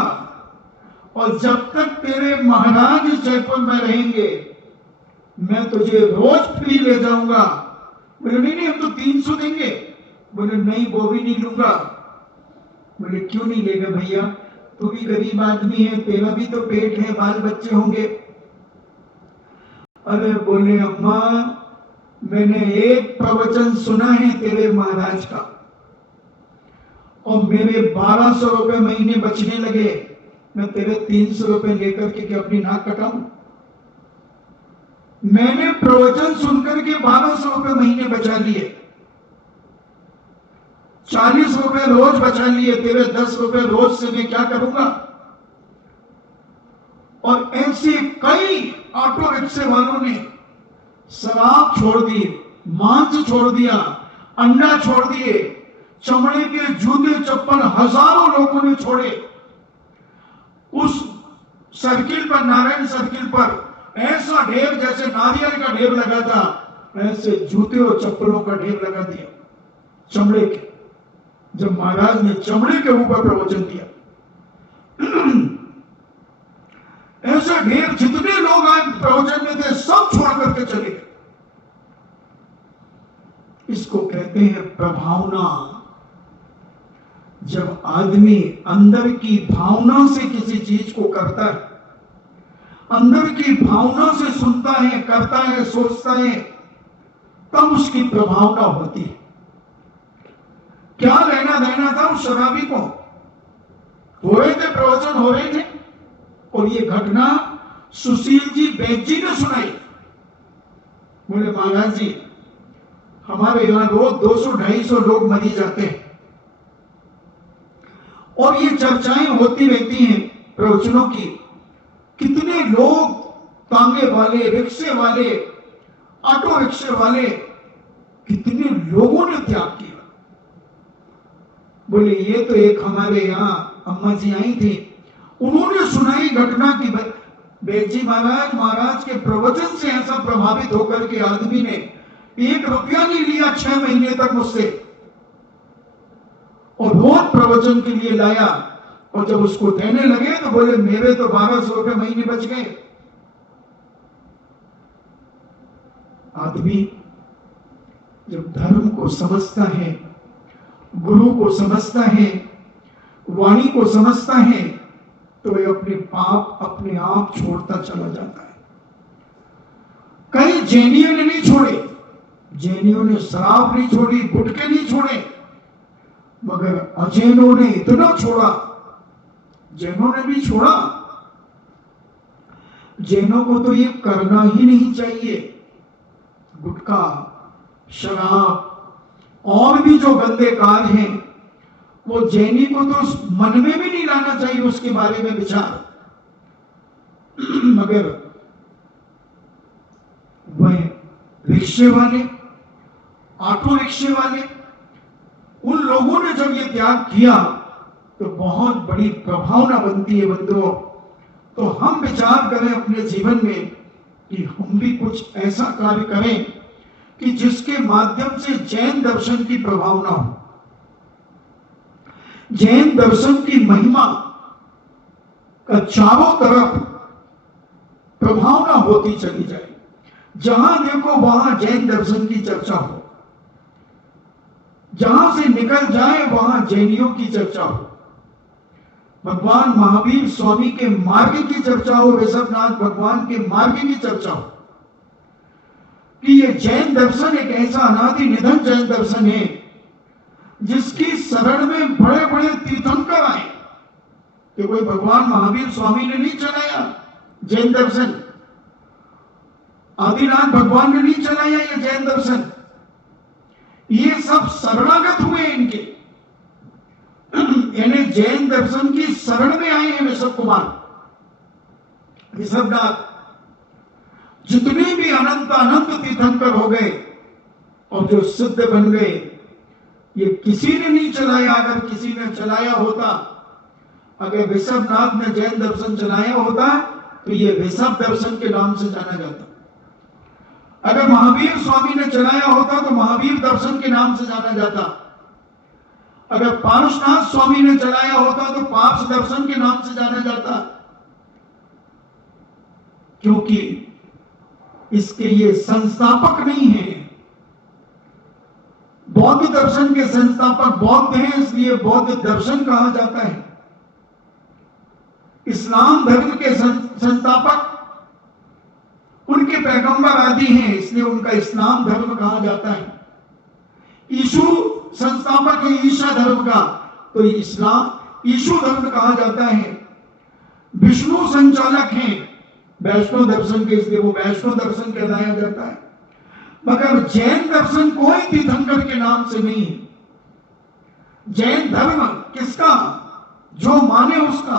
और जब तक तेरे महाराज जयपुर में रहेंगे मैं तुझे रोज फ्री ले जाऊंगा। बोले नहीं नहीं हम तो 300 देंगे। बोले नहीं वो भी नहीं लूंगा। बोले क्यों नहीं लेगा भैया, तू भी गरीब आदमी है, तेरा भी तो पेट है, बाल बच्चे होंगे। अरे बोले अम्मा मैंने एक प्रवचन सुना है तेरे महाराज का और मेरे 1200 रुपए महीने बचने लगे, मैं तेरे 300 रुपए लेकर के क्या अपनी नाक कटाऊं? मैंने प्रवचन सुनकर के 1200 रुपए महीने बचा लिए, 40 रुपए रोज बचा लिए, तेरे 10 रुपए रोज से मैं क्या करूंगा? और ऐसे कई ऑटो रिक्शे वालों ने शराब छोड़ दी, मांस छोड़ दिया, अंडा छोड़ दिए, चमड़े के जूते चप्पल हजारों लोगों ने छोड़े। उस सर्किल पर, नारायण सर्किल पर ऐसा ढेर जैसे नारियल का ढेर लगा था, ऐसे जूते और चप्पलों का ढेर लगा दिया चमड़े के। जब महाराज ने चमड़े के ऊपर प्रवचन दिया, ऐसा ढेर जितने लोग आज प्रवचन में थे सब छोड़ करके चले गए। इसको कहते हैं प्रभावना। जब आदमी अंदर की भावना से किसी चीज को करता है, अंदर की भावना से सुनता है, करता है, सोचता है, तब उसकी प्रभावना होती है। क्या लेना देना था उस शराबी को? हो रहे थे, प्रवचन हो रहे थे, और ये घटना सुशील जी बैद जी ने सुनाई। बोले महाराज जी, हमारे यहां रोज 200-250 लोग मरी जाते हैं, और ये चर्चाएं होती रहती हैं प्रवचनों की। कितने लोग, तांगे वाले, रिक्शे वाले, ऑटो रिक्शे वाले, कितने लोगों ने त्याग किया। बोले ये तो एक हमारे यहाँ अम्मा जी आई थी, उन्होंने सुनाई घटना की बैद जी महाराज के प्रवचन से ऐसा प्रभावित होकर के आदमी ने 1 रुपया नहीं लिया 6 महीने तक मुझसे, और रोज प्रवचन के लिए लाया, और जब उसको देने लगे तो बोले मेरे तो 1200 रुपए महीने बच गए। आदमी जब धर्म को समझता है, गुरु को समझता है, वाणी को समझता है, तो वह अपने पाप अपने आप छोड़ता चला जाता है। कई जैनियों ने नहीं छोड़े, जैनियों ने शराब नहीं छोड़ी, गुटखे नहीं छोड़े, मगर अजैनों ने इतना छोड़ा, जैनों ने भी छोड़ा। जैनों को तो ये करना ही नहीं चाहिए। गुटखा, शराब और भी जो गंदे कार्य हैं, वो जैनी को तो मन में भी नहीं लाना चाहिए उसके बारे में विचार। मगर वह रिक्शे वाले, ऑटो रिक्शे वाले, उन लोगों ने जब ये त्याग किया तो बहुत बड़ी प्रभावना बनती है बंधुओं। तो हम विचार करें अपने जीवन में कि हम भी कुछ ऐसा कार्य करें कि जिसके माध्यम से जैन दर्शन की प्रभावना हो, जैन दर्शन की महिमा का चारों तरफ प्रभावना होती चली जाए। जहां देखो वहां जैन दर्शन की चर्चा हो, जहां से निकल जाए वहां जैनियों की चर्चा हो, भगवान महावीर स्वामी के मार्ग की चर्चा हो, ऋषभनाथ भगवान के मार्ग की चर्चा हो, कि ये जैन दर्शन एक ऐसा अनादि निधन जैन दर्शन है जिसकी शरण में बड़े बड़े तीर्थंकर आए। कि कोई भगवान महावीर स्वामी ने नहीं चलाया जैन दर्शन, आदिनाथ भगवान ने नहीं चलाया ये जैन दर्शन, ये सब शरणागत हुए इनके, यानी जैन दर्शन की शरण में आए हैं ऋषभ कुमार, ऋषभनाथ। जितने भी अनंत अनंत तीर्थंकर हो गए और जो सिद्ध बन गए, ये किसी ने नहीं चलाया। अगर किसी ने चलाया होता, अगर ऋषभनाथ ने जैन दर्शन चलाया होता तो ये ऋषभ दर्शन के नाम से जाना जाता। अगर महावीर स्वामी ने चलाया होता तो महावीर दर्शन के नाम से जाना जाता। अगर पारसनाथ स्वामी ने चलाया होता तो पार्श दर्शन के नाम से जाना जाता। क्योंकि इसके ये संस्थापक नहीं है। बौद्ध दर्शन के संस्थापक बौद्ध हैं, इसलिए बौद्ध दर्शन कहा जाता है। इस्लाम धर्म के संस्थापक उनके पैगंबर आदि हैं, इसलिए उनका इस्लाम धर्म कहा जाता है। यीशु संस्थापक है ईसा धर्म का, तो इस्लाम यीशु धर्म कहा जाता है। विष्णु संचालक हैं वैष्णव दर्शन के, इसलिए वो वैष्णव दर्शन कहलाया जाता है। मगर जैन दर्शन कोई तीर्थंकर के नाम से नहीं है। जैन धर्म किसका? जो माने उसका,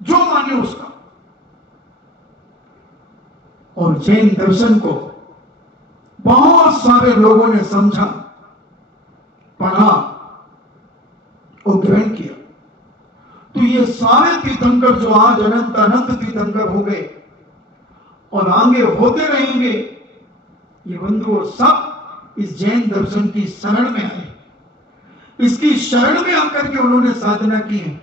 जो माने उसका। और जैन दर्शन को बहुत सारे लोगों ने समझा, पढ़ा और ग्रहण किया। तो ये सारे तीर्थंकर जो आज अनंत अनंत तीर्थंकर हो गए और आगे होते रहेंगे, ये बंधुओं सब इस जैन दर्शन की शरण में आए। इसकी शरण में आकर के उन्होंने साधना की है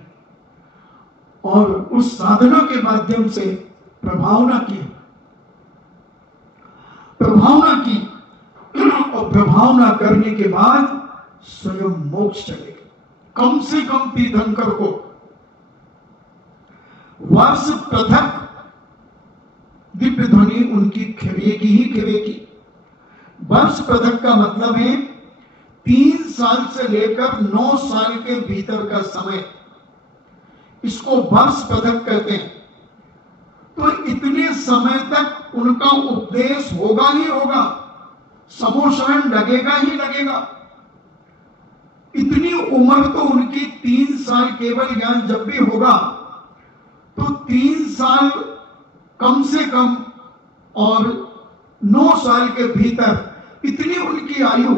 और उस साधना के माध्यम से प्रभावना की, प्रभावना की और प्रभावना करने के बाद स्वयं मोक्ष चले गए। कम से कम तीर्थंकर को वर्ष पृथक दिव्य ध्वनि उनकी खेवेगी ही खेवेगी। वर्ष पृथक का मतलब है 3 साल से लेकर 9 साल के भीतर का समय, इसको वर्ष पृथक कहते हैं। तो इतने समय तक उनका उपदेश होगा ही होगा, समोश्रवण लगेगा ही लगेगा। इतनी उम्र तो उनकी 3 साल केवल ज्ञान जब भी होगा तो 3 साल कम से कम और 9 साल के भीतर इतनी उनकी आयु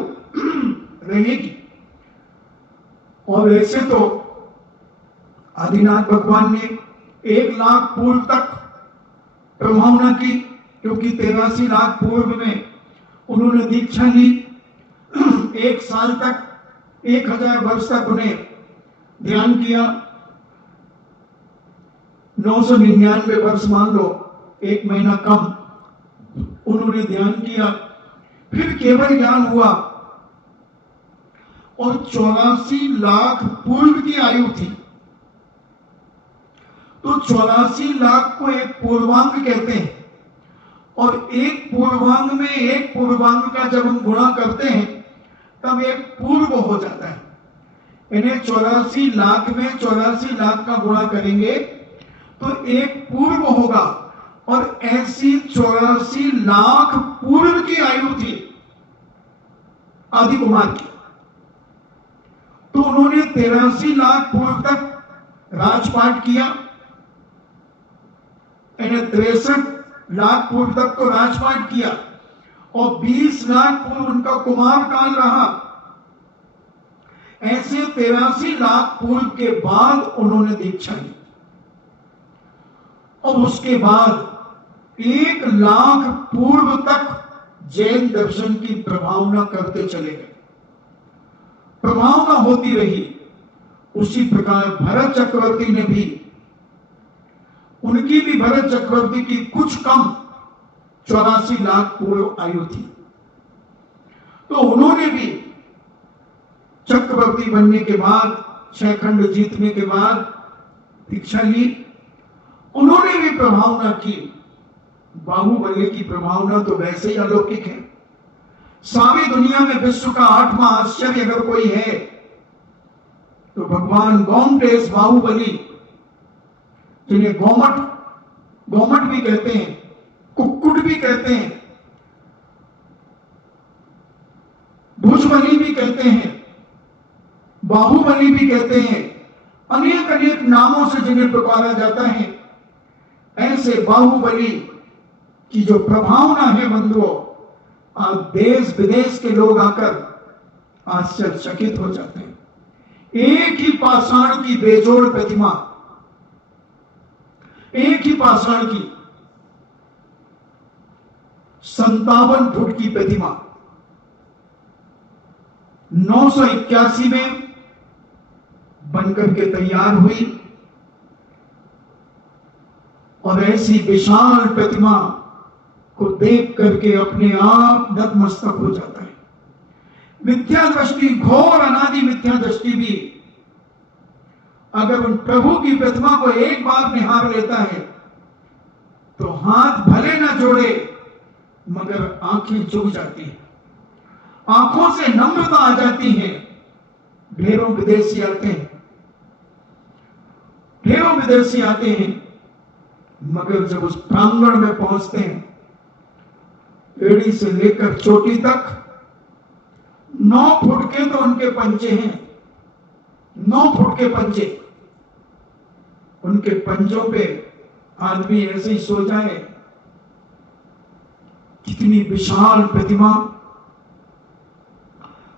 रहेगी। और ऐसे तो आदिनाथ भगवान ने 1 लाख पूर्व तक प्रभावना की, क्योंकि 83 लाख पूर्व में उन्होंने दीक्षा ली। 1 साल तक 1000 वर्ष तक उन्हें ध्यान किया। 999 वर्ष मान लो, 1 महीना कम उन्होंने ध्यान किया, फिर केवल ज्ञान हुआ। और 84 लाख पूर्व की आयु थी। तो 84 लाख को एक पूर्वांग कहते हैं, और एक पूर्वांग में एक पूर्वांग का जब हम गुणा करते हैं तब एक पूर्व हो जाता है। इन्हें 84 लाख में 84 लाख का गुणा करेंगे तो एक पूर्व होगा, और ऐसी 84 लाख पूर्व की आयु थी आदि कुमार की। तो उन्होंने 83 लाख पूर्व तक राजपाट किया। इन्हें 63 लाख पूर्व तक तो राजपाट किया, और 20 लाख पूर्व उनका कुमार काल रहा। ऐसे 83 लाख पूर्व के बाद उन्होंने दीक्षा ली, और उसके बाद 1 लाख पूर्व तक जैन दर्शन की प्रभावना करते चले गए। प्रभावना होती रही। उसी प्रकार भरत चक्रवर्ती ने भी, उनकी भी भरत चक्रवर्ती की कुछ कम 84 लाख पूर्व आयु थी। तो उन्होंने भी चक्रवर्ती बनने के बाद, 6 खंड जीतने के बाद दीक्षा ली। उन्होंने भी प्रभावना की। बाहुबली की प्रभावना तो वैसे ही अलौकिक है। सारी दुनिया में विश्व का 8वां आश्चर्य अगर कोई है तो भगवान गोमटेश बाहुबली, जिन्हें गोमट भी कहते हैं, कुक्कुट भी कहते हैं, भुजबली भी कहते हैं, बाहुबली भी कहते हैं, अनेक अनेक नामों से जिन्हें पुकारा जाता है। ऐसे बाहुबली की जो प्रभावना है बंधुओं, आज देश विदेश के लोग आकर आश्चर्यचकित हो जाते हैं। एक ही पाषाण की बेजोड़ प्रतिमा, एक ही पाषाण की 57 फुट की प्रतिमा 981 में बनकर के तैयार हुई, और ऐसी विशाल प्रतिमा को देख करके अपने आप नतमस्तक हो जाता है। मिथ्या दृष्टि, घोर अनादि मिथ्या दृष्टि भी अगर उन प्रभु की प्रतिमा को एक बार निहार लेता है तो हाथ भले ना जोड़े मगर आंखें झुक जाती हैं, आंखों से नम्रता आ जाती है। ढेरों विदेशी आते हैं, ढेरों विदेशी आते हैं, मगर जब उस प्रांगण में पहुंचते हैं, एड़ी से लेकर चोटी तक 9 फुट के तो उनके पंजे हैं, 9 फुट के पंजे। उनके पंजों पे आदमी ऐसे ही सो जाए। कितनी विशाल प्रतिमा।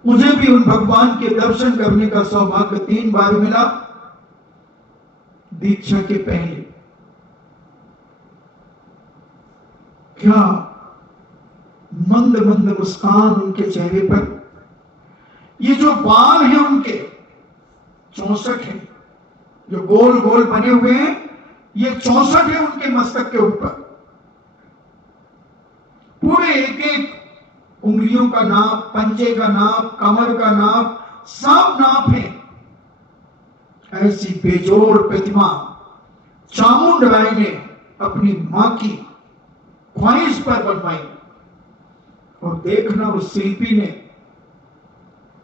मुझे भी उन भगवान के दर्शन करने का सौभाग्य 3 बार मिला दीक्षा के पहले। क्या मंद मंद मुस्कान उनके चेहरे पर। ये जो बाल हैं उनके 64 हैं, जो गोल गोल बने हुए हैं, ये 64 है उनके मस्तक के ऊपर। पूरे एक एक उंगलियों का नाप, पंजे का नाप, कमर का नाप, सब नाप है। ऐसी बेजोड़ प्रतिमा चामुंडराय ने अपनी मां की ख्वाहिश पर बनवाई। और देखना उस शिल्पी ने,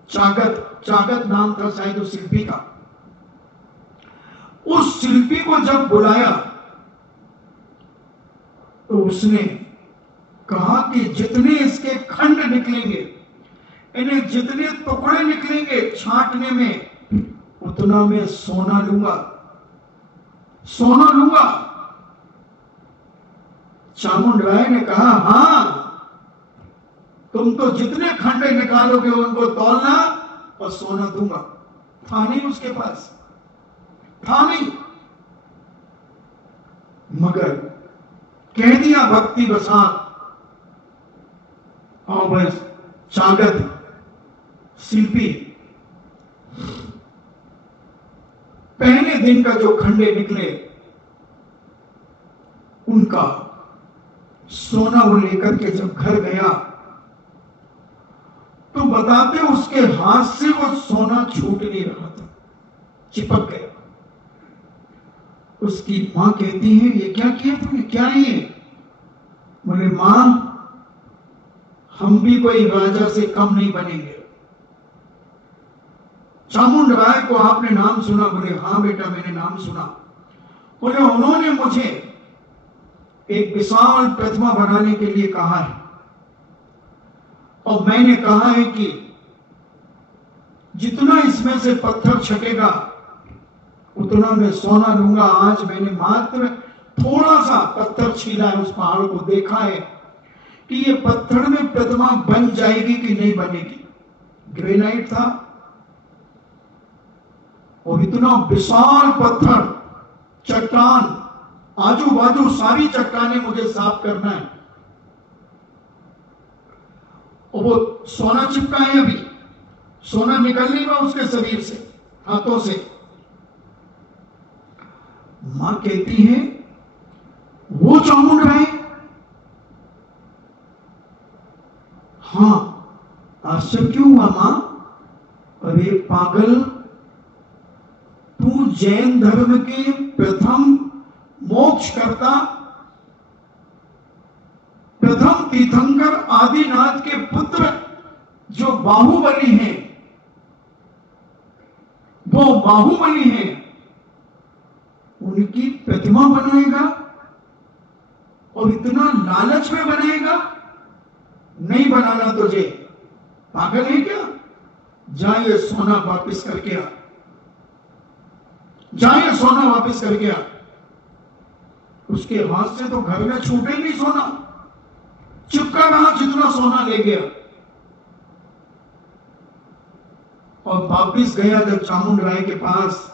चागत नाम था शायद उस शिल्पी का, उस शिल्पी को जब बुलाया तो उसने कहा कि जितने इसके खंड निकलेंगे, इन्हें जितने टुकड़े निकलेंगे छांटने में, उतना मैं सोना लूंगा, सोना लूंगा। चामुंडराय ने कहा, हां, तुम तो जितने खंडे निकालोगे उनको तौलना और सोना दूंगा। था नहीं उसके पास, था नहीं, मगर कह दिया भक्ति बसात। और बस चागत शिल्पी पहले दिन का जो खंडे निकले उनका सोना वो लेकर के जब घर गया तो बताते उसके हाथ से वो सोना छूट नहीं रहा था, चिपक गया। उसकी मां कहती है, ये क्या किया तुमने, क्या है ये? बोले, मां, हम भी कोई राजा से कम नहीं बनेंगे। चामुंडराय को आपने नाम सुना? बोले, हां बेटा, मैंने नाम सुना। बोले, उन्होंने मुझे एक विशाल प्रतिमा बनाने के लिए कहा है और मैंने कहा है कि जितना इसमें से पत्थर छटेगा उतना मैं सोना लूंगा। आज मैंने मात्र थोड़ा सा पत्थर छीला है, उस पहाड़ को देखा है कि ये पत्थर में प्रतिमा बन जाएगी कि नहीं बनेगी। ग्रेनाइट था और इतना विशाल पत्थर, चट्टान, आजू बाजू सारी चट्टानें मुझे साफ करना है। और वो सोना चिपका है, अभी सोना निकल नहीं रहा उसके शरीर से, हाथों से। मां कहती है, वो चामुंडराय? हां। आश्चर्य क्यों हुआ मां? अरे पागल, तू जैन धर्म के प्रथम मोक्ष करता, प्रथम तीर्थंकर आदिनाथ के पुत्र जो बाहुबली हैं, वो बाहुबली हैं, उनकी प्रतिमा बनाएगा और इतना लालच में बनाएगा? नहीं बनाना तुझे, पागल है क्या? जा ये सोना वापस करके आ, जा ये सोना वापस करके आ। उसके हाथ से तो घर में छूटे नहीं सोना, चिपका रहा जितना सोना ले गया। और वापिस गया जब चामुंडराय के पास,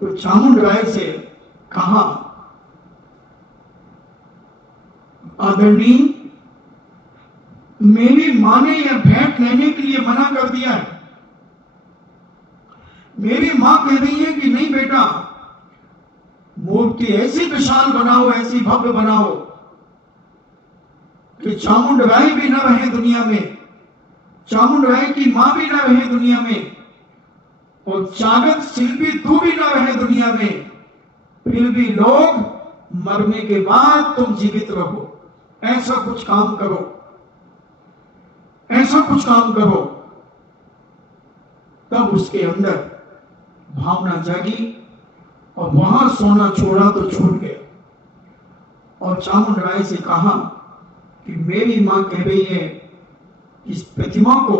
तो चामुंडराय से कहा, आदरणीय, मेरी मां ने यह भेंट लेने के लिए मना कर दिया है। मेरी मां कह रही है कि नहीं बेटा, मूर्ति ऐसी विशाल बनाओ, ऐसी भव्य बनाओ कि चामुंडराय भी न रहे दुनिया में, चामुंडराय की मां भी न रहे दुनिया में, और चागत शिल्पी तू भी न रहे दुनिया में, फिर भी लोग मरने के बाद तुम जीवित रहो। ऐसा कुछ काम करो, ऐसा कुछ काम करो। तब उसके अंदर भावना जागी और वहां सोना छोड़ा तो छूट गया। और चामुंडराय से कहा कि मेरी मां कह रही है, इस प्रतिमा को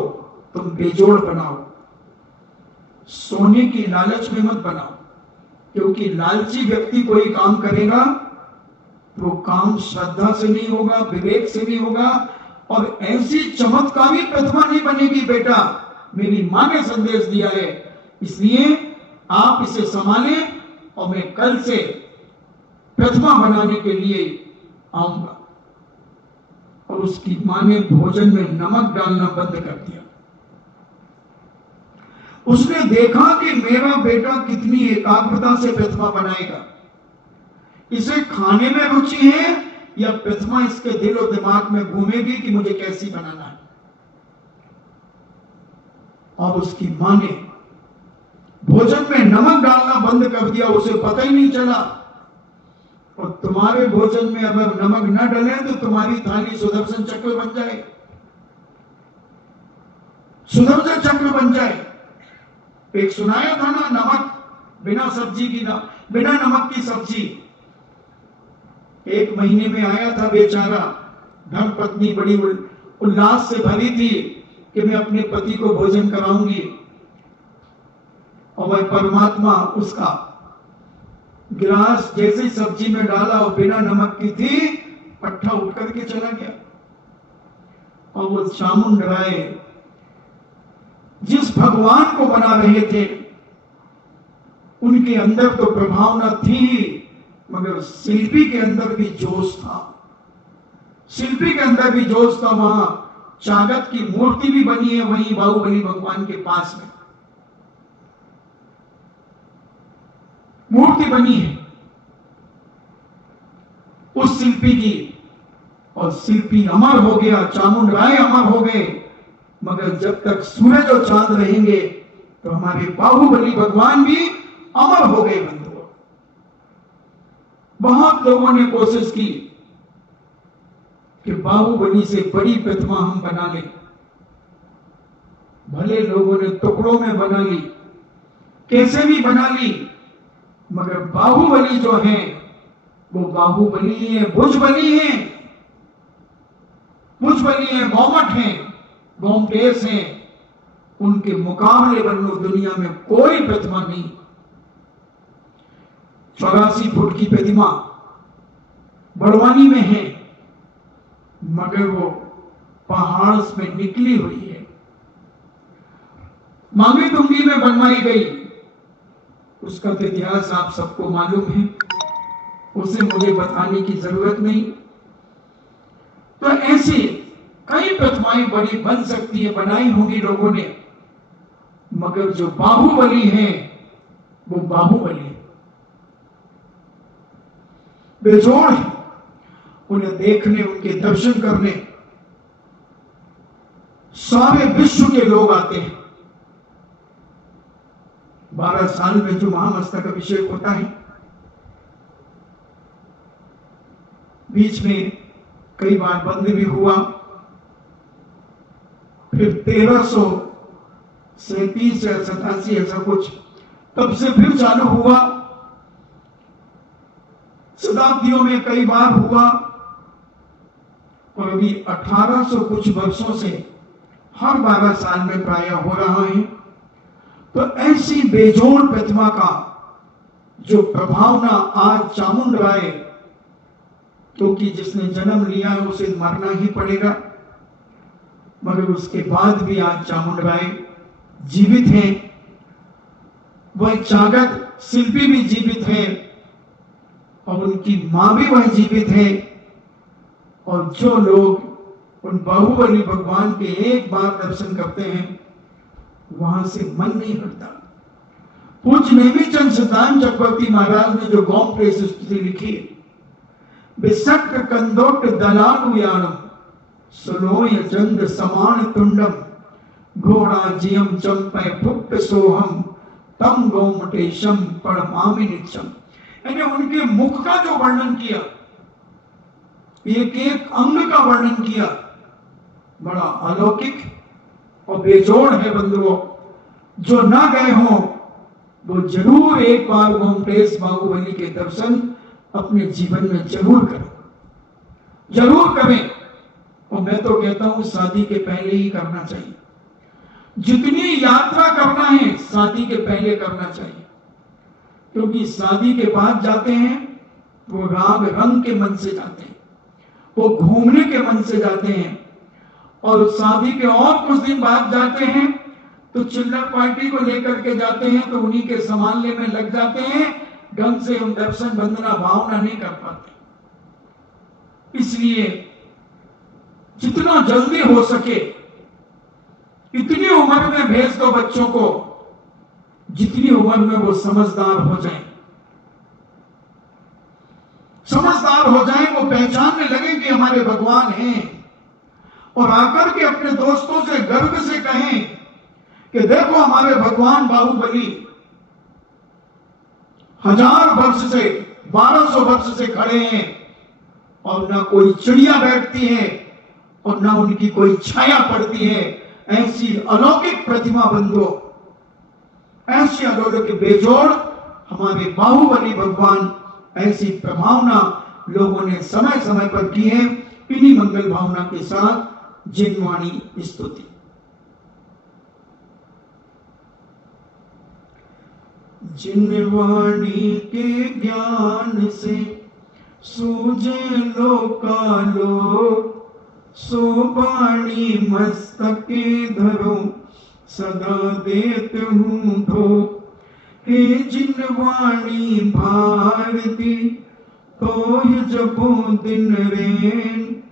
तुम बेजोड़ बनाओ, सोने की लालच में मत बनाओ, क्योंकि लालची व्यक्ति कोई काम करेगा तो काम श्रद्धा से नहीं होगा, विवेक से नहीं होगा, और ऐसी चमत्कारी प्रतिमा नहीं बनेगी बेटा। मेरी मां ने संदेश दिया है, इसलिए आप इसे संभालें और मैं कल से प्रतिमा बनाने के लिए आऊंगा। और उसकी मां ने भोजन में नमक डालना बंद कर दिया। उसने देखा कि मेरा बेटा कितनी एकाग्रता से प्रतिमा बनाएगा, इसे खाने में रुचि है या प्रतिमा इसके दिल और दिमाग में घूमेगी कि मुझे कैसी बनाना है। और उसकी मां ने भोजन में नमक डालना बंद कर दिया, उसे पता ही नहीं चला। और तुम्हारे भोजन में अगर नमक न डले तो तुम्हारी थाली सुदर्शन चक्र बन जाए, सुदर्शन चक्र बन जाए। एक सुनाया था ना, नमक बिना सब्जी की ना, बिना नमक की सब्जी। 1 महीने में आया था बेचारा, धर्म पत्नी बड़ी उल्लास से भरी थी कि मैं अपने पति को भोजन कराऊंगी, और वह परमात्मा उसका गिलास जैसे सब्जी में डाला और बिना नमक की थी, पट्टा उठ करके चला गया। और वो चामुंडराय जिस भगवान को बना रहे थे, उनके अंदर तो प्रभावना थी, मगर शिल्पी के अंदर भी जोश था, शिल्पी के अंदर भी जोश था। वहां चागत की मूर्ति भी बनी है, वहीं बाहुबली भगवान के पास में मूर्ति बनी है उस शिल्पी की, और शिल्पी अमर हो गया, चामुंडराय अमर हो गए। मगर जब तक सूरज और चांद रहेंगे तो हमारे बाहुबली भगवान भी अमर हो गए। बंधुओं, बहुत लोगों ने कोशिश की कि बाहुबली से बड़ी प्रतिमा हम बना लें, भले लोगों ने टुकड़ों में बना ली, कैसे भी बना ली, मगर बाहुबली जो है वो बाहुबली है, भुजबली है, भुजबली है, गोमट है, गोमटेश है। उनके मुकाबले बनो दुनिया में कोई प्रतिमा नहीं। 84 फुट की प्रतिमा बड़वानी में है, मगर वो पहाड़ में निकली हुई है, मांगी तुंगी में बनवाई गई। उसका तो इतिहास आप सबको मालूम है, उसे मुझे बताने की जरूरत नहीं। तो ऐसी कई प्रतिमाएं बड़ी बन सकती है, बनाई होंगी लोगों ने, मगर जो बाहुबली है वो बाहुबली है, बेजोड़ है। उन्हें देखने, उनके दर्शन करने सारे विश्व के लोग आते हैं। 12 साल में जो महामस्तक अभिषेक होता है, बीच में कई बार बंद भी हुआ, फिर 1337 या 87 ऐसा कुछ, तब से फिर चालू हुआ। शताब्दियों में कई बार हुआ, और अभी 1800 कुछ वर्षों से हर 12 साल में प्राय हो रहा है। तो ऐसी बेजोड़ प्रतिमा का जो प्रभावना आज चामुंडराय, क्योंकि जिसने जन्म लिया है उसे मरना ही पड़ेगा, मगर उसके बाद भी आज चामुंडराय जीवित है। वह चागत शिल्पी भी जीवित है, और उनकी मां भी वह जीवित है। और जो लोग उन बाहुबली भगवान के एक बार दर्शन करते हैं, वहां से मन नहीं हटता। पूज्य नेमीचंद सिद्धांत चक्रवर्ती महाराज ने जो गोमटेश स्तुति लिखी, विसक्त कंदोट दलानुयानम सुनोय चंद समान तुंडम घोड़ा जियम चंपय पुप्प सोहम तम गोमटेशम पढ़मामि नित्यम। यानी उनके मुख का जो वर्णन किया, एक एक अंग का वर्णन किया, बड़ा अलौकिक और बेजोड़ है। बंधुओं, जो ना गए हों वो जरूर एक बार गोमटेश बाहुबली के दर्शन अपने जीवन में जरूर करें, जरूर करें। और मैं तो कहता हूं शादी के पहले ही करना चाहिए। जितनी यात्रा करना है शादी के पहले करना चाहिए, क्योंकि शादी के बाद जाते हैं वो राग रंग के मन से जाते हैं, वो घूमने के मन से जाते हैं, और शादी के और कुछ दिन बाद जाते हैं तो चिल्लर पार्टी को लेकर के जाते हैं, तो उन्हीं के संभालने में लग जाते हैं, ढंग से हम दर्शन वंदना भावना नहीं कर पाते। इसलिए जितना जल्दी हो सके इतनी उम्र में भेज दो बच्चों को, जितनी उम्र में वो समझदार हो जाएं, समझदार हो जाएं, वो पहचानने लगे कि हमारे भगवान हैं, और आकर के अपने दोस्तों से गर्व से कहें कि देखो हमारे भगवान बाहुबली 1000 वर्ष से 1200 वर्ष से खड़े हैं और ना कोई चिड़िया बैठती है और ना उनकी कोई छाया पड़ती है। ऐसी अलौकिक प्रतिमा बंधो, ऐसी अलौकिक बेजोड़ हमारे बाहुबली भगवान, ऐसी प्रभावना लोगों ने समय समय पर की है। इन्हीं मंगल भावना के साथ जिनवाणी स्तुति। जिनवाणी के ज्ञान से सूझे लोकालोक, सो वाणी मस्तके धरो सदा देत हूँ धो। हे जिनवाणी भारती तो जपो दिन रेन,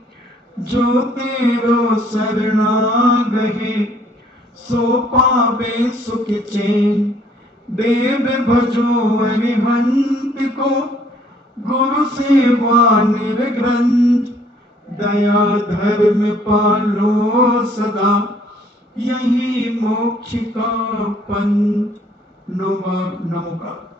जो तेरो शरणागहे सो पावे सुख चैन। देव भजो अरिहंत को गुरु सेवा निर्ग्रंथ, दया धर्म पालो सदा यही मोक्ष का पंथ। नमोकार।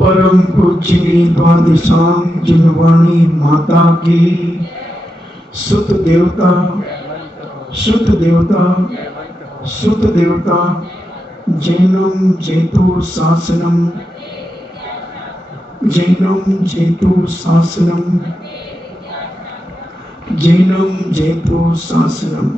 परम पूज्य द्वादशांग जिनवाणी माता की सुत देवता, सुत देवता, सुत देवता। जैनम जेतु शासनम, जैनम जेतु शासनम, जैनम जेतु शासनम।